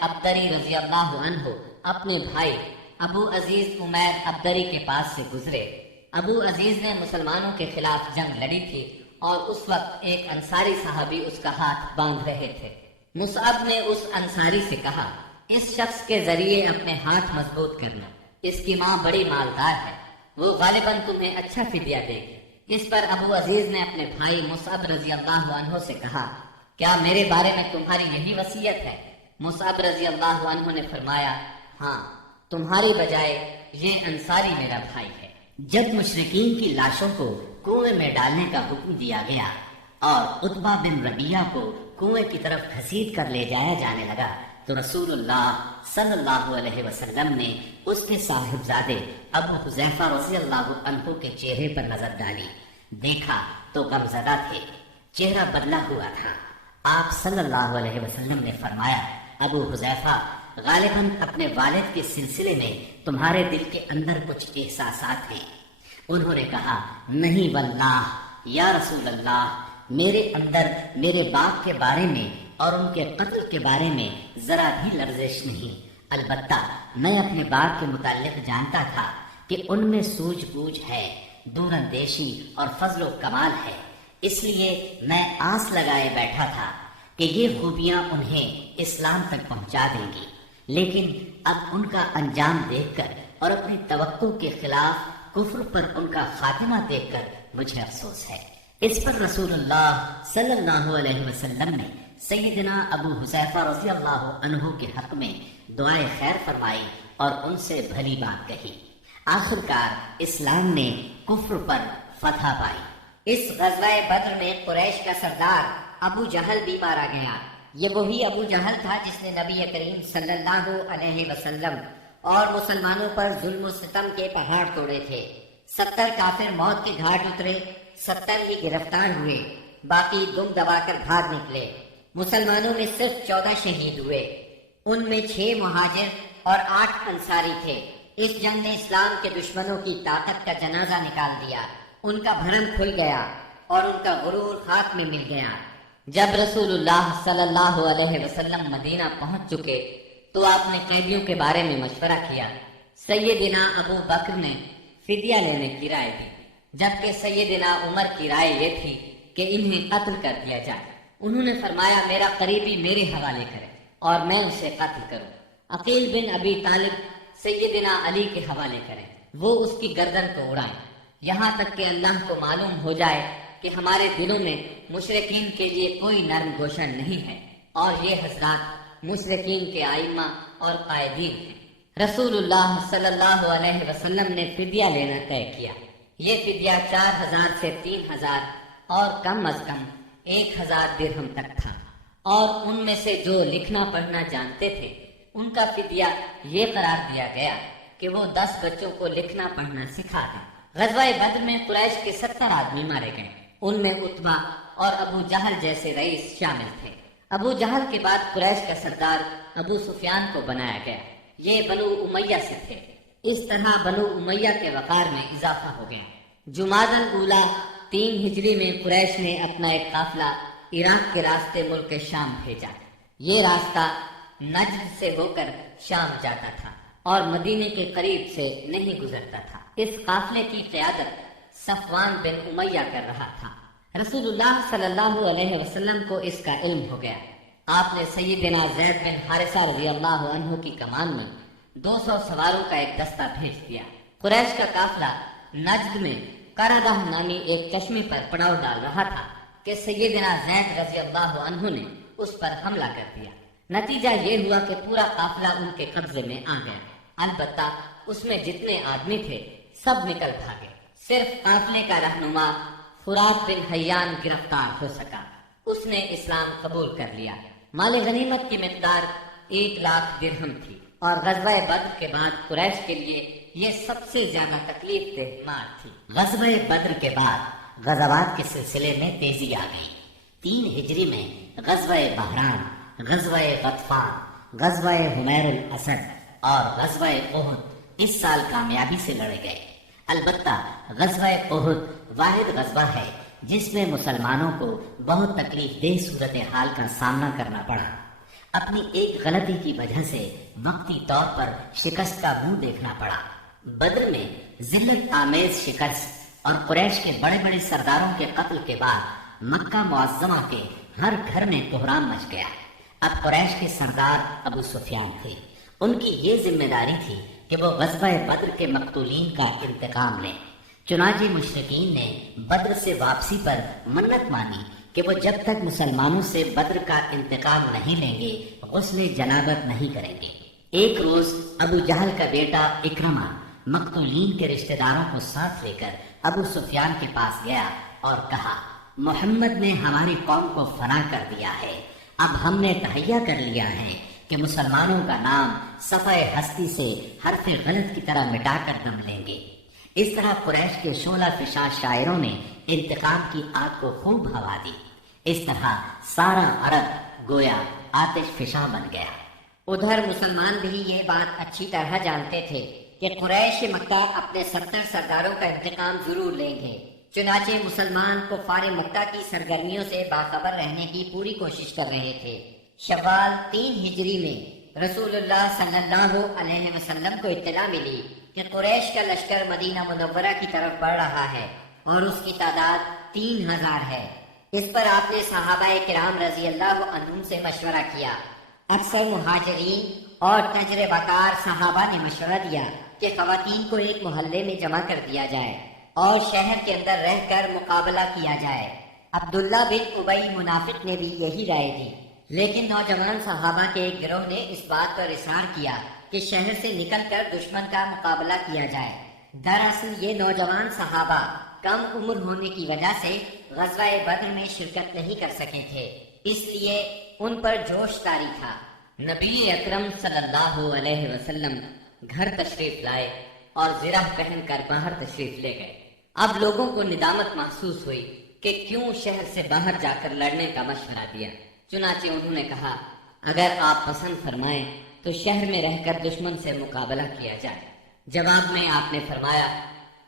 ابدری رضی اللہ عنہ اپنے بھائی ابو عزیز عمیر ابدری کے پاس سے گزرے۔ ابو عزیز نے مسلمانوں کے خلاف جنگ لڑی تھی اور اس وقت ایک انصاری صحابی اس کا ہاتھ باندھ رہے تھے۔ مصعب نے اس انصاری سے کہا، اس شخص کے ذریعے اپنے ہاتھ مضبوط کرنا، اس کی ماں بڑی مالدار ہے، وہ غالباً تمہیں اچھا فدیہ دے گی۔ اس پر ابو عزیز نے اپنے بھائی مصعب رضی اللہ عنہ سے کہا، کیا میرے بارے میں تمہاری یہی وصیت ہے؟ مصعب رضی اللہ عنہ نے فرمایا، ہاں، تمہاری بجائے یہ انصاری میرا بھائی ہے۔ جب مشرکین کی لاشوں کو کنویں میں ڈالنے کا حکم دیا گیا اور عتبہ بن ربیعہ کو کنویں کی طرف گھسیٹ کر لے جایا جانے لگا تو رسول اللہ صلی اللہ علیہ وسلم نے اس کے صاحبزادے ابو حذیفہ رضی اللہ عنہ کے چہرے پر نظر ڈالی۔ دیکھا تو غمزدہ تھے، چہرہ بدلا ہوا تھا۔ آپ صلی اللہ علیہ وسلم نے فرمایا، ابو حذیفہ، غالباً اپنے والد کے سلسلے میں تمہارے دل کے اندر کچھ احساسات ہیں۔ انہوں نے کہا، نہیں واللہ یا رسول اللہ، میرے اندر میرے باپ کے بارے میں اور ان کے قتل کے بارے میں ذرا بھی لرزش نہیں، البتہ میں اپنے باپ کے متعلق جانتا تھا کہ ان میں سوجھ بوجھ ہے، دور اندیشی اور فضل و کمال ہے، اس لیے میں آس لگائے بیٹھا تھا کہ یہ خوبیاں انہیں اسلام تک پہنچا دیں گی، لیکن اب ان کا انجام دیکھ کر اور اپنی توقع کے خلاف کفر پر ان کا خاتمہ دیکھ کر مجھے افسوس ہے۔ اس پر رسول اللہ صلی اللہ علیہ وسلم نے سیدنا ابو حذیفہ رضی اللہ عنہ کے حق میں دعائے خیر فرمائی اور ان سے بھلی بات کہی۔ آخرکار اسلام نے کفر پر فتح پائی۔ اس غزوہ بدر میں قریش کا سردار ابو جہل بھی مارا گیا۔ یہ وہی ابو جہل تھا جس نے نبی کریم صلی اللہ علیہ وسلم اور مسلمانوں پر ظلم و ستم کے پہاڑ توڑے تھے۔ 70 کافر موت کے گھاٹ اترے، 70 ہی گرفتار ہوئے، باقی دم دبا کر بھاگ نکلے۔ مسلمانوں میں صرف 14 شہید ہوئے، ان میں 6 مہاجر اور 8 انصاری تھے۔ اس جنگ نے اسلام کے دشمنوں کی طاقت کا جنازہ نکال دیا، ان کا بھرم کھل گیا اور ان کا غرور خاک میں مل گیا۔ جب رسول اللہ صلی اللہ علیہ وسلم مدینہ پہنچ چکے تو آپ نے قیدیوں کے بارے میں مشورہ کیا۔ سیدنا ابو بکر نے فدیہ لینے کی رائے دی، جبکہ سیدنا عمر کی رائے یہ تھی کہ انہیں قتل کر دیا جائے۔ انہوں نے فرمایا، میرا قریبی میرے حوالے کرے اور میں اسے قتل کروں۔ عقیل بن ابی طالب سیدنا علی کے حوالے کریں، وہ اس کی گردن کو اڑائیں، یہاں تک کہ اللہ کو معلوم ہو جائے کہ ہمارے دلوں میں مشرکین کے لیے کوئی نرم گوشن نہیں ہے اور یہ حضرات مشرکین کے ائمہ اور قائدین ہیں۔ رسول اللہ صلی اللہ علیہ وسلم نے فدیہ لینا طے کیا۔ یہ فدیہ 4000 سے 3000 اور کم از کم 1000 درہم تک تھا، اور ان میں سے جو لکھنا پڑھنا جانتے تھے ان کا فدیہ یہ قرار دیا گیا کہ وہ 10 بچوں کو لکھنا پڑھنا سکھا دیں۔ غزوہ بدر میں قریش کے 70 آدمی مارے گئے، ان میں عتبہ اور ابو جہل جیسے رئیس شامل تھے۔ ابو جہل کے بعد قریش کا سردار ابو سفیان کو بنایا گیا، یہ بنو امیہ سے تھے۔ اس طرح بنو امیہ کے وقار میں اضافہ ہو گیا۔ جمادی الاولیٰ 3 ہجری میں قریش نے اپنا ایک قافلہ عراق کے راستے ملک شام بھیجا۔ یہ راستہ نجد سے ہو کر شام جاتا تھا اور مدینے کے قریب سے نہیں گزرتا تھا۔ اس قافلے کی قیادت صفوان بن امیہ کر رہا تھا۔ رسول اللہ صلی اللہ علیہ وسلم کو اس کا علم ہو گیا۔ آپ نے سیدنا زید بن حارثہ رضی اللہ عنہ کی کمان میں 200 سواروں کا ایک دستہ بھیج دیا۔ قریش کا قافلہ نجد میں قردہ نامی ایک چشمے پر پڑاؤ ڈال رہا تھا کہ سیدنا زید رضی اللہ عنہ نے اس پر حملہ کر دیا۔ نتیجہ یہ ہوا کہ پورا قافلہ ان کے قبضے میں آ گیا، البتہ اس میں جتنے آدمی تھے سب نکل بھاگے۔ صرف قافلے کا رہنما فرات بن حیان گرفتار ہو سکا، اس نے اسلام قبول کر لیا۔ مال غنیمت کی مقدار 1,00,000 درہم تھی، اور غزوہ بدر کے بعد قریش کے لیے یہ سب سے زیادہ تکلیف دہ مار تھی۔ غزوہ بدر کے بعد غزوات کے سلسلے میں تیزی آ گئی۔ 3 ہجری میں غزوہ بحران، غزوہ غطفان، غزوہ حمیر الاسد اور غزوہ احد اس سال کامیابی سے لڑے گئے۔ البتہ غزوہ احد واحد غزوہ ہے جس میں مسلمانوں کو بہت تکلیف دہ صورتحال کا سامنا کرنا پڑا۔ اپنی ایک غلطی کی وجہ سے وقتی طور پر شکست کا منہ دیکھنا پڑا۔ بدر میں ذلت آمیز شکست اور قریش کے بڑے بڑے سرداروں کے قتل کے بعد مکہ معظمہ کے ہر گھر میں کوہرام مچ گیا۔ اب قریش کے سردار ابو سفیان تھے۔ ان کی یہ ذمہ داری تھی کہ وہ غزوہ بدر کے مقتولین کا انتقام لیں۔ چنانچہ مشرکین نے بدر سے واپسی پر منت مانی کہ وہ جب تک مسلمانوں سے بدر کا انتقام نہیں لیں گے غسل جنابت نہیں کریں گے۔ ایک روز ابو جہل کا بیٹا اکرمہ مقتولین کے رشتہ داروں کو ساتھ لے کر ابو سفیان کے پاس گیا اور کہا، محمد نے ہماری قوم کو فنا کر دیا ہے۔ اب ہم نے تہیہ کر لیا ہے کہ مسلمانوں کا نام صفحہ ہستی سے حرف غلط کی طرح مٹا کر دم لیں گے۔ اس طرح قریش کے شعلہ فشاں شاعروں نے انتقام کی آگ کو خوب ہوا دی۔ اس طرح سارا عرب گویا آتش فشاں بن گیا۔ ادھر مسلمان بھی یہ بات اچھی طرح جانتے تھے کہ قریش مکہ اپنے 70 سرداروں کا انتقام ضرور لیں گے۔ چنانچہ مسلمان کفار مکہ کی سرگرمیوں سے باخبر رہنے کی پوری کوشش کر رہے تھے۔ شوال 3 ہجری میں رسول اللہ صلی اللہ علیہ وسلم کو اطلاع ملی کہ قریش کا لشکر مدینہ منورہ کی طرف بڑھ رہا ہے اور اس کی تعداد 3000 ہے۔ اس پر آپ نے صحابہ کرام رضی اللہ عنہم سے مشورہ کیا۔ اکثر مہاجرین اور تجربہ کار صحابہ نے مشورہ دیا کہ خواتین کو ایک محلے میں جمع کر دیا جائے اور شہر کے اندر رہ کر مقابلہ کیا جائے۔ عبداللہ بن ابی منافق نے بھی یہی رائے دی، لیکن نوجوان صحابہ کے ایک گروہ نے اس بات پر اصرار کیا کہ شہر سے نکل کر دشمن کا مقابلہ کیا جائے۔ دراصل یہ نوجوان صحابہ کم عمر ہونے کی وجہ سے غزوہ بدر میں شرکت نہیں کر سکے تھے، اس لیے ان پر جوش طاری تھا۔ نبی اکرم صلی اللہ علیہ وسلم گھر تشریف لائے اور زرہ پہن کر باہر تشریف لے گئے۔ اب لوگوں کو ندامت محسوس ہوئی کہ کیوں شہر سے باہر جا کر لڑنے کا مشورہ دیا۔ چنانچہ انہوں نے کہا، اگر آپ پسند فرمائیں تو شہر میں رہ کر دشمن سے مقابلہ کیا جائے۔ جواب میں آپ نے فرمایا،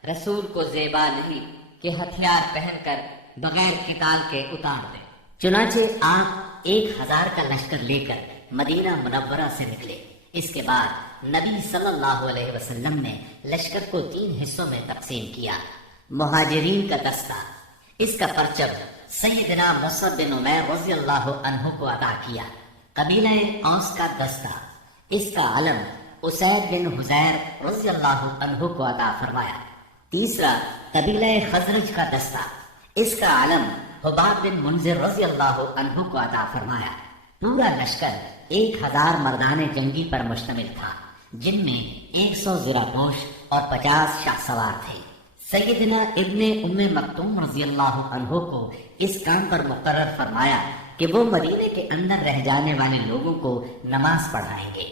رسول کو زیبا نہیں کہ ہتھیار پہن کر بغیر قتال کے اتار دیں۔ چنانچہ آپ 1000 کا لشکر لے کر مدینہ منورہ سے نکلے۔ اس کے بعد نبی صلی اللہ علیہ وسلم نے لشکر کو 3 حصوں میں تقسیم کیا۔ مہاجرین کا دستہ، اس کا پرچم سیدنا مصعب بن عمیر رضی اللہ عنہ کو عطا کیا۔ قبیلہ اوس کا دستہ، اس کا علم اسید بن حذیر رضی اللہ عنہ کو عطا فرمایا۔ تیسرا قبیلہ خزرج کا دستہ، اس کا علم حباب بن منذر رضی اللہ عنہ کو عطا فرمایا۔ پورا لشکر 1000 مردان جنگی پر مشتمل تھا، جن میں 100 زرہ پوش اور 50 شاہ سوار تھے۔ سیدنا ابن ام مکتوم رضی اللہ عنہ کو اس کام پر مقرر فرمایا کہ وہ مدینے کے اندر رہ جانے والے لوگوں کو نماز پڑھائیں گے۔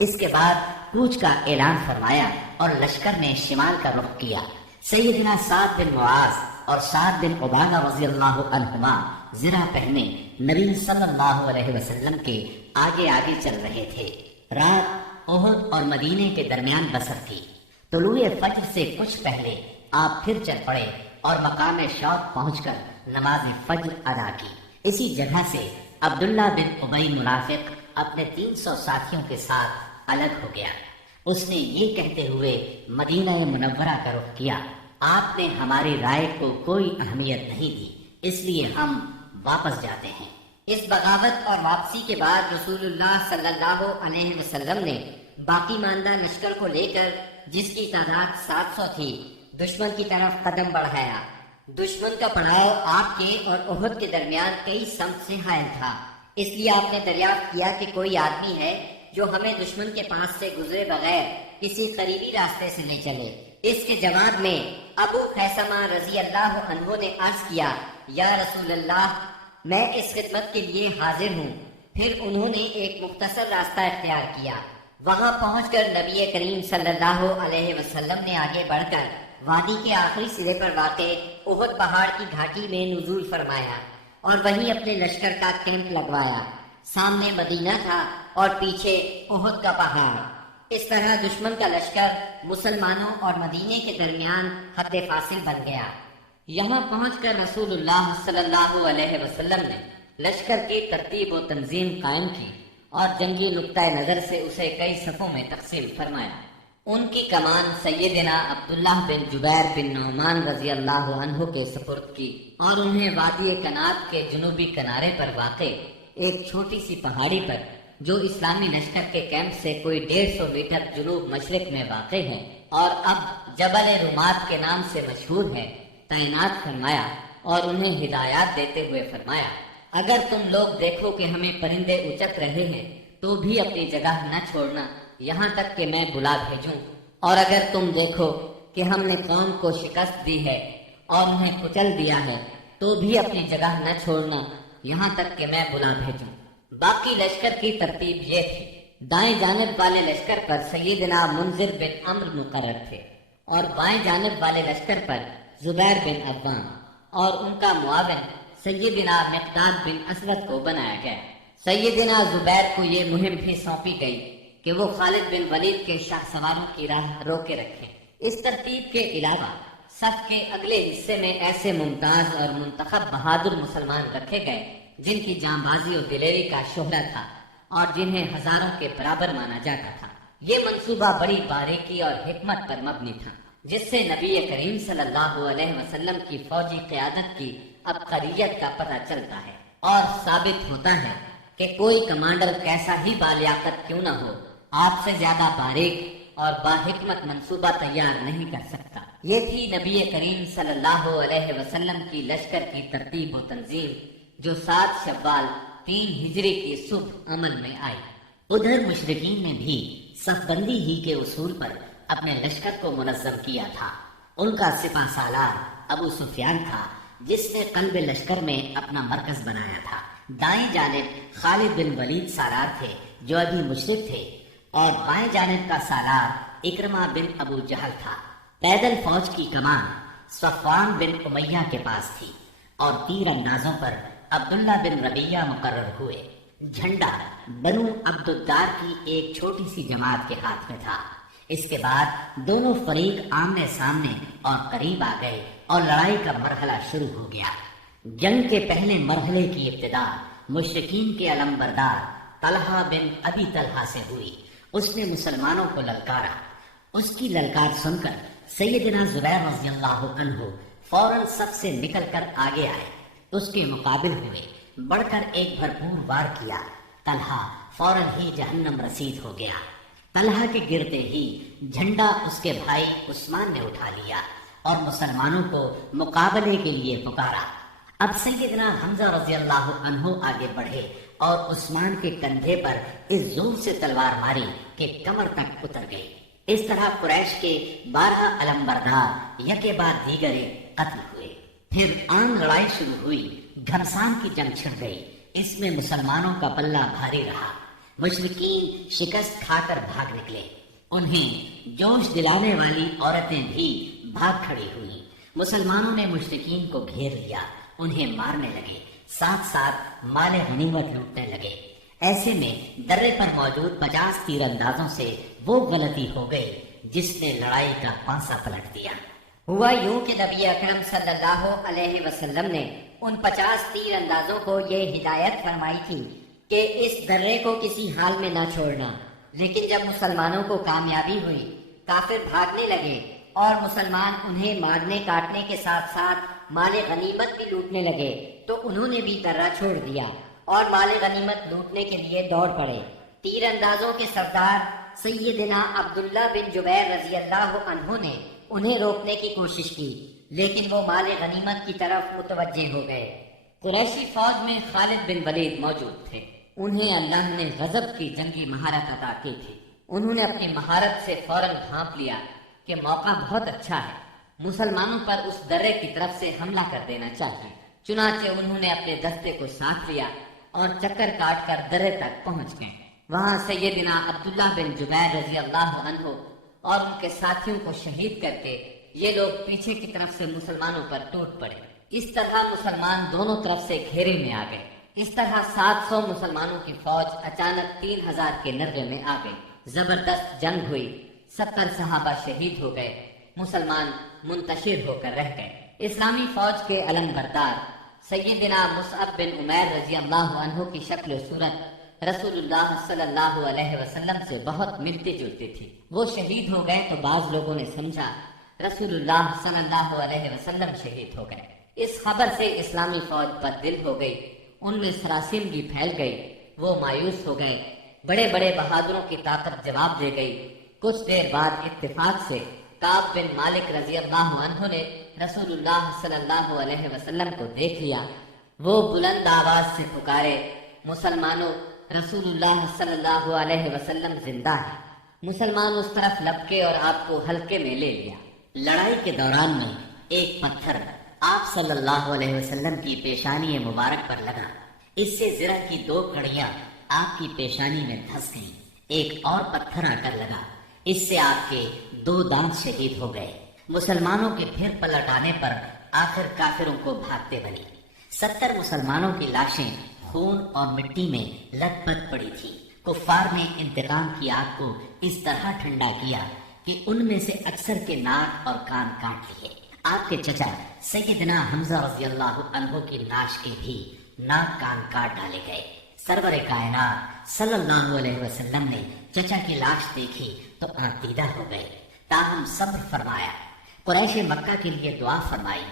اس کے بعد کوچ کا اعلان فرمایا اور لشکر نے شمال کا رخ کیا۔ سیدنا سعد بن معاذ اور سعد بن عبادہ رضی اللہ عنہما زرہ پہنے نبی صلی اللہ علیہ وسلم کے آگے آگے چل رہے تھے۔ رات احد اور مدینے کے درمیان بسر تھی۔ طلوع فجر سے کچھ پہلے آپ پھر چل پڑے اور مقام شوق پہنچ کر نماز فجر ادا کی۔ اسی جگہ سے عبداللہ بن ابی منافق اپنے 300 ساتھیوں کے ساتھ الگ ہو گیا۔ اس نے یہ کہتے ہوئے مدینہ منورہ کا رخ کیا، آپ نے ہماری رائے کو کوئی اہمیت نہیں دی، اس لیے ہم واپس جاتے ہیں۔ اس بغاوت اور واپسی کے بعد رسول اللہ صلی اللہ علیہ وسلم نے باقی ماندہ لشکر کو لے کر، جس کی تعداد 700 تھی، دشمن کی طرف قدم بڑھایا۔ دشمن کا پڑاؤ آپ کے اور احد کے درمیان کئی سمت سے حائل تھا، اس لیے آپ نے دریافت کیا کہ کوئی آدمی ہے جو ہمیں دشمن کے پاس سے گزرے بغیر کسی قریبی راستے سے لے چلے۔ اس کے جواب میں ابو خیثمہ رضی اللہ عنہ نے عرض کیا، یا رسول اللہ، میں اس خدمت کے لیے حاضر ہوں۔ پھر انہوں نے ایک مختصر راستہ اختیار کیا۔ وہاں پہنچ کر نبی کریم صلی اللہ علیہ وسلم نے آگے بڑھ کر وادی کے آخری سرے پر واقع احد پہاڑ کی گھاٹی میں نزول فرمایا اور وہیں اپنے لشکر کا کیمپ لگوایا۔ سامنے مدینہ تھا اور پیچھے احد کا پہاڑ۔ اس طرح دشمن کا لشکر مسلمانوں اور مدینے کے درمیان حد فاصل بن گیا۔ یہاں پہنچ کر رسول اللہ صلی اللہ علیہ وسلم نے لشکر کی ترتیب و تنظیم قائم کی اور جنگی نقطۂ نظر سے اسے کئی صفوں میں تقسیم فرمایا۔ ان کی کمان سیدنا عبداللہ بن جبیر بن نعمان رضی اللہ عنہ کے سپرد کی اور انہیں وادی کنات کے جنوبی کنارے پر واقع ایک چھوٹی سی پہاڑی پر، جو اسلامی لشکر کے کیمپ سے کوئی 150 میٹر جنوب مشرق میں واقع ہے اور اب جبل رومات کے نام سے مشہور ہے، تعینات فرمایا اور انہیں ہدایات دیتے ہوئے فرمایا، اگر تم لوگ دیکھو کہ ہمیں پرندے اچک رہے ہیں تو بھی اپنی جگہ نہ چھوڑنا یہاں تک کہ میں بلا بھیجوں، اور اگر تم دیکھو کہ ہم نے قوم کو شکست دی ہے اور انہیں کچل دیا ہے تو بھی اپنی جگہ نہ چھوڑنا یہاں تک کہ میں بلا بھیجوں۔ باقی لشکر کی ترتیب یہ تھی: دائیں جانب والے لشکر پر سیدنا منذر بن عمرو مقرر تھے اور بائیں جانب والے لشکر پر زبیر بن عوام اور ان کا معاون سیدنا مقداد بن اسود کو بنایا گیا۔ سیدنا زبیر کو یہ مہم بھی سونپی گئی کہ وہ خالد بن ولید کے شاہ سواروں کی راہ روکے رکھیں۔ اس ترتیب کے علاوہ صف کے اگلے حصے میں ایسے ممتاز اور منتخب بہادر مسلمان رکھے گئے جن کی جاں بازی اور دلیری کا شہرہ تھا اور جنہیں ہزاروں کے برابر مانا جاتا تھا۔ یہ منصوبہ بڑی باریکی اور حکمت پر مبنی تھا، جس سے نبی کریم صلی اللہ علیہ وسلم کی فوجی قیادت کی عبقریت کا پتہ چلتا ہے اور ثابت ہوتا ہے کہ کوئی کمانڈر کیسا ہی بالیاقت کیوں نہ ہو، آپ سے زیادہ باریک اور باحکمت منصوبہ تیار نہیں کر سکتا۔ یہ تھی نبی کریم صلی اللہ علیہ وسلم کی لشکر کی ترتیب و تنظیم، جو 7 شوال 3 ہجری کی صبح عمل میں آئی۔ ادھر مشرکین نے بھی صف بندی ہی کے اصول پر اپنے لشکر کو منظم کیا تھا۔ ان کا سپہ سالار ابو سفیان تھا، جس نے قلب لشکر میں اپنا مرکز بنایا تھا۔ دائیں جانب خالد بن ولید سالار تھے جو ابھی مشرک تھے، اور بائیں جانب کا سالار اکرمہ بن ابو جہل تھا۔ پیدل فوج کی کمان صفوان بن امیہ کے پاس تھی اور تیر اندازوں پر عبداللہ بن ربیہ مقرر ہوئے۔ جھنڈا بنو عبد الدار کی ایک چھوٹی سی جماعت کے ہاتھ میں تھا۔ اس کے بعد دونوں فریق آمنے سامنے اور قریب آ گئے اور لڑائی کا مرحلہ شروع ہو گیا۔ جنگ کے پہلے مرحلے کی ابتدا مشرکین کے علم بردار طلحہ بن ابی طلحہ سے ہوئی۔ اس نے مسلمانوں کو للکارا۔ اس کی للکار سن کر سیدنا زبیر رضی اللہ عنہ فوراً صف سے نکل کر آگے آئے، اس کے مقابل ہوئے، بڑھ کر ایک بھرپور وار کیا۔ طلحہ فوراً ہی جہنم رسید ہو گیا۔ طلحہ کے گرتے ہی جھنڈا اس کے بھائی عثمان نے اٹھا لیا اور مسلمانوں کو مقابلے کے لیے پکارا۔ اب سیدنا حمزہ رضی اللہ عنہ آگے بڑھے اور عثمان کے کندھے پر اس زور سے تلوار ماری کہ کمر تک اتر گئی۔ اس طرح قریش کے 12 علمبردار یکے بعد دیگرے قتل ہوئے۔ پھر عام لڑائی شروع ہوئی۔ گھمسان کی جنگ چھڑ گئی۔ اس میں مسلمانوں کا پلہ بھاری رہا۔ مشرکین شکست کھا کر بھاگ نکلے۔ انہیں جوش دلانے والی عورتیں بھی بھاگ کھڑی ہوئیں۔ مسلمانوں نے مشرکین کو گھیر لیا، انہیں مارنے لگے، ساتھ ساتھ مال غنیمت لوٹنے لگے۔ ایسے میں درے پر موجود 50 تیر اندازوں سے وہ غلطی ہو گئی جس نے لڑائی کا پانسا پلٹ دیا۔ ہوا یوں کہ نبی اکرم صلی اللہ علیہ وسلم نے ان 50 تیر اندازوں کو یہ ہدایت فرمائی تھی کہ اس درے کو کسی حال میں نہ چھوڑنا، لیکن جب مسلمانوں کو کامیابی ہوئی، کافر بھاگنے لگے اور مسلمان انہیں مارنے کاٹنے کے ساتھ ساتھ مال غنیمت بھی لوٹنے لگے، تو انہوں نے بھی درہ چھوڑ دیا اور مال غنیمت لوٹنے کے لیے دوڑ پڑے۔ تیر اندازوں کے سردار سیدنا عبداللہ بن جبیر رضی اللہ عنہ نے انہیں روکنے کی کوشش کی، لیکن وہ مال غنیمت کی طرف متوجہ ہو گئے۔ قریشی فوج میں خالد بن ولید موجود تھے۔ انہیں اللہ نے غضب کی جنگی مہارت عطا کی تھی۔ انہوں نے اپنی مہارت سے فوراً بھانپ لیا کہ موقع بہت اچھا ہے، مسلمانوں پر اس درے کی طرف سے حملہ کر دینا چاہیے۔ چنانچہ انہوں نے اپنے دستے کو ساتھ لیا اور چکر کاٹ کر درے تک پہنچ گئے۔ وہاں سیدنا عبداللہ بن جبیر رضی اللہ عنہ اور ان کے ساتھیوں کو شہید کر کے یہ لوگ پیچھے کی طرف سے مسلمانوں پر ٹوٹ پڑے۔ اس طرح مسلمان دونوں طرف سے گھیرے میں آ گئے۔ اس طرح 700 مسلمانوں کی فوج اچانک 3000 کے نرغے میں آ گئی۔ زبردست جنگ ہوئی، 70 صحابہ شہید ہو گئے، مسلمان منتشر ہو کر رہ گئے۔ اسلامی فوج کے علم بردار سیدنا مصعب بن عمیر رضی اللہ عنہ کی شکل و صورت رسول اللہ صلی اللہ علیہ وسلم سے بہت ملتی جلتی تھی۔ وہ شہید ہو گئے تو بعض لوگوں نے سمجھا رسول اللہ صلی اللہ علیہ وسلم شہید ہو گئے۔ اس خبر سے اسلامی فوج بد دل ہو گئی، ان میں سراسیمگی پھیل گئی، وہ مایوس ہو گئے۔ بڑے بڑے بہادروں کی طاقت جواب دے گئی۔ کچھ دیر بعد اتفاق سے کعب بن مالک رضی اللہ عنہ نے رسول اللہ صلی اللہ علیہ وسلم کو دیکھ لیا۔ وہ بلند آواز سے پکارے، مسلمانوں، رسول اللہ صلی اللہ علیہ وسلم زندہ ہے۔ مسلمان اس طرف لپکے اور آپ کو حلقے میں لے لیا۔ لڑائی کے دوران میں ایک پتھر آپ صلی اللہ علیہ وسلم کی پیشانی مبارک پر لگا، اس سے زرہ کی 2 کڑیاں آپ کی پیشانی میں دھس گئیں۔ ایک اور پتھر آ کر لگا، اس سے آپ کے 2 دانت شہید ہو گئے۔ مسلمانوں کے پھر پلٹ آنے پر آخر کافروں کو بھاگتے بنی۔ 70 مسلمانوں کی لاشیں خون اور مٹی میں لت پت پڑی تھی۔ کفار نے انتقام کی آگ کو اس طرح ٹھنڈا کیا کہ ان میں سے اکثر کے ناک اور کان کاٹ لیے۔ آپ کے چچا سیدنا حمزہ رضی اللہ عنہ کی ناش کے بھی ناک کان کاٹ ڈالے گئے۔ سرور کائنات صلی اللہ علیہ وسلم نے چچا کی لاش دیکھی تو آنکھ دیدہ ہو گئے، تاہم صبر فرمایا۔ قریش مکہ کے لیے دعا فرمائی،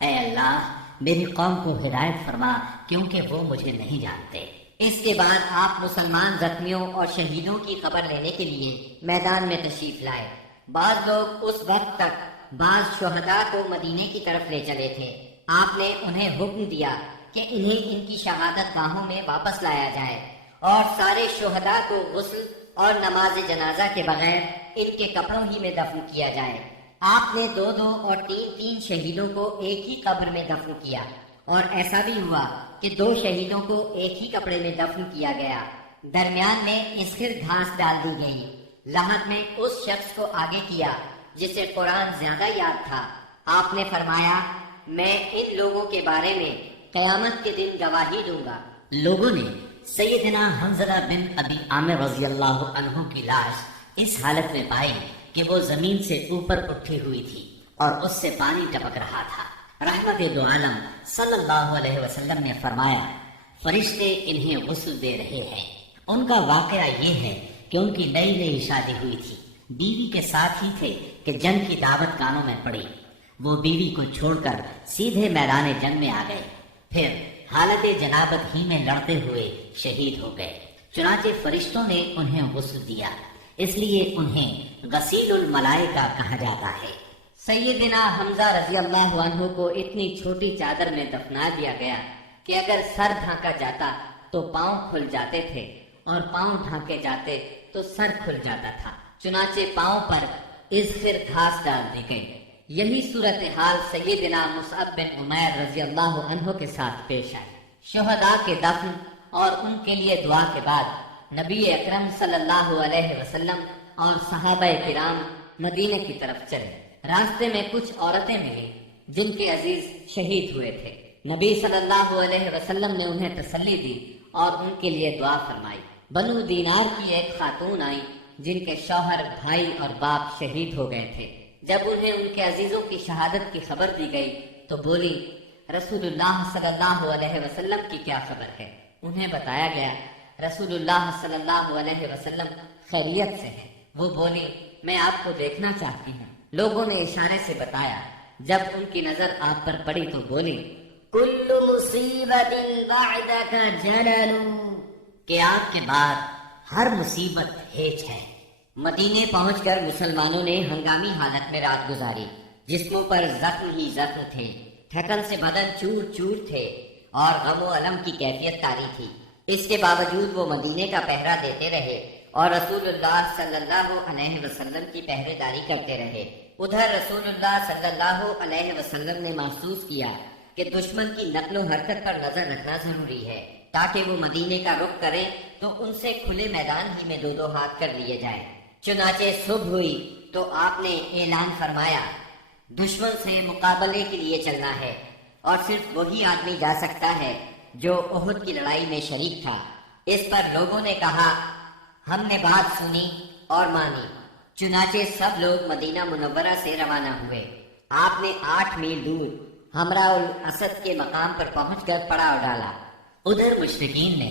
اے اللہ میری قوم کو ہدایت فرما کیونکہ وہ مجھے نہیں جانتے۔ اس کے بعد آپ مسلمان زخمیوں اور شہیدوں کی خبر لینے کے لیے میدان میں تشریف لائے۔ بعض لوگ اس وقت تک بعض شہداء کو مدینے کی طرف لے چلے تھے۔ آپ نے انہیں حکم دیا کہ انہیں ان کی شہادت گاہوں میں واپس لایا جائے اور سارے شہداء کو غسل اور نماز جنازہ کے بغیر ان کے کپڑوں ہی میں دفن کیا جائے۔ آپ نے 2 اور 3 شہیدوں کو ایک ہی قبر میں دفن کیا، اور ایسا بھی ہوا کہ 2 شہیدوں کو ایک ہی کپڑے میں دفن کیا گیا۔ درمیان میں اسخر گھاس ڈال دی گئی۔ لحد میں اس شخص کو آگے کیا جسے قرآن زیادہ یاد تھا۔ آپ نے فرمایا، میں ان لوگوں کے بارے میں قیامت کے دن گواہی دوں گا۔ لوگوں نے سیدنا حنظلہ بن ابی عامر رضی اللہ عنہ کی لاش اس حالت میں پائی کہ وہ زمین سے اوپر اٹھی ہوئی تھی اور اس سے پانی ٹپک رہا تھا۔ رحمت دو عالم صلی اللہ علیہ وسلم نے فرمایا، فرشتے انہیں غسل دے رہے ہیں۔ ان کا واقعہ یہ ہے کہ ان کی نئی شادی ہوئی تھی، بیوی کے ساتھ ہی تھے کہ جنگ کی دعوت کانوں میں پڑی۔ وہ بیوی کو چھوڑ کر سیدھے میدان جنگ میں آ گئے، پھر حالت جنابت ہی میں لڑتے ہوئے شہید ہو گئے۔ چنانچہ فرشتوں نے انہیں غسل دیا، اس لیے انہیں غسیل الملائکہ کہا جاتا ہے۔ سیدنا حمزہ رضی اللہ عنہ کو اتنی چھوٹی چادر میں دفنا دیا گیا کہ اگر سر ڈھانکا جاتا تو پاؤں کھل جاتے تھے اور پاؤں ڈھانکے جاتے تو سر کھل جاتا تھا۔ چنانچہ پاؤں پر اذخر گھاس ڈال دی گئی۔ یہی صورتحال سیدنا مصعب بن عمیر رضی اللہ عنہ کے ساتھ پیش آئی۔ شہداء کے دفن اور ان کے لیے دعا کے بعد نبی اکرم صلی اللہ علیہ وسلم اور صحابہ کرام مدینے کی طرف چلے۔ راستے میں کچھ عورتیں ملی جن کے عزیز شہید ہوئے تھے۔ نبی صلی اللہ علیہ وسلم نے انہیں تسلی دی اور ان کے لیے دعا فرمائی۔ بنو دینار کی ایک خاتون آئی جن کے شوہر، بھائی اور باپ شہید ہو گئے تھے۔ جب انہیں ان کے عزیزوں کی شہادت کی خبر دی گئی تو بولی، رسول اللہ صلی اللہ علیہ وسلم کی کیا خبر ہے؟ انہیں بتایا گیا رسول اللہ صلی اللہ علیہ وسلم خیریت سے ہے۔ وہ بولی، میں آپ کو دیکھنا چاہتی ہوں۔ لوگوں نے اشارے سے بتایا۔ جب ان کی نظر آپ پر پڑی تو بولی، کل مصیبت بعدک جلل، کہ آپ کے بعد ہر مصیبت ہیچ ہے۔ مدینے پہنچ کر مسلمانوں نے ہنگامی حالت میں رات گزاری۔ جسموں پر زخم ہی زخم تھے، تھکن سے بدن چور چور تھے اور غم و الم کی کیفیت طاری تھی۔ اس کے باوجود وہ مدینے کا پہرا دیتے رہے اور رسول اللہ صلی اللہ علیہ وسلم کی پہرے داری کرتے رہے۔ ادھر رسول اللہ صلی اللہ علیہ وسلم نے محسوس کیا کہ دشمن کی نقل و حرکت پر نظر رکھنا ضروری ہے تاکہ وہ مدینے کا رخ کریں تو ان سے کھلے میدان ہی میں 2 ہاتھ کر لیے جائیں۔ چنانچہ صبح ہوئی تو آپ نے اعلان فرمایا، دشمن سے مقابلے کے لیے چلنا ہے اور صرف وہی آدمی جا سکتا ہے جو احد کی لڑائی میں شریک تھا۔ اس پر لوگوں نے کہا، ہم نے بات سنی اور مانی۔ چنانچہ سب لوگ مدینہ منورہ سے روانہ ہوئے۔ آپ نے 8 میل دور حمراء الاسد کے مقام پر پہنچ کر پڑاؤ ڈالا۔ ادھر مشرکین نے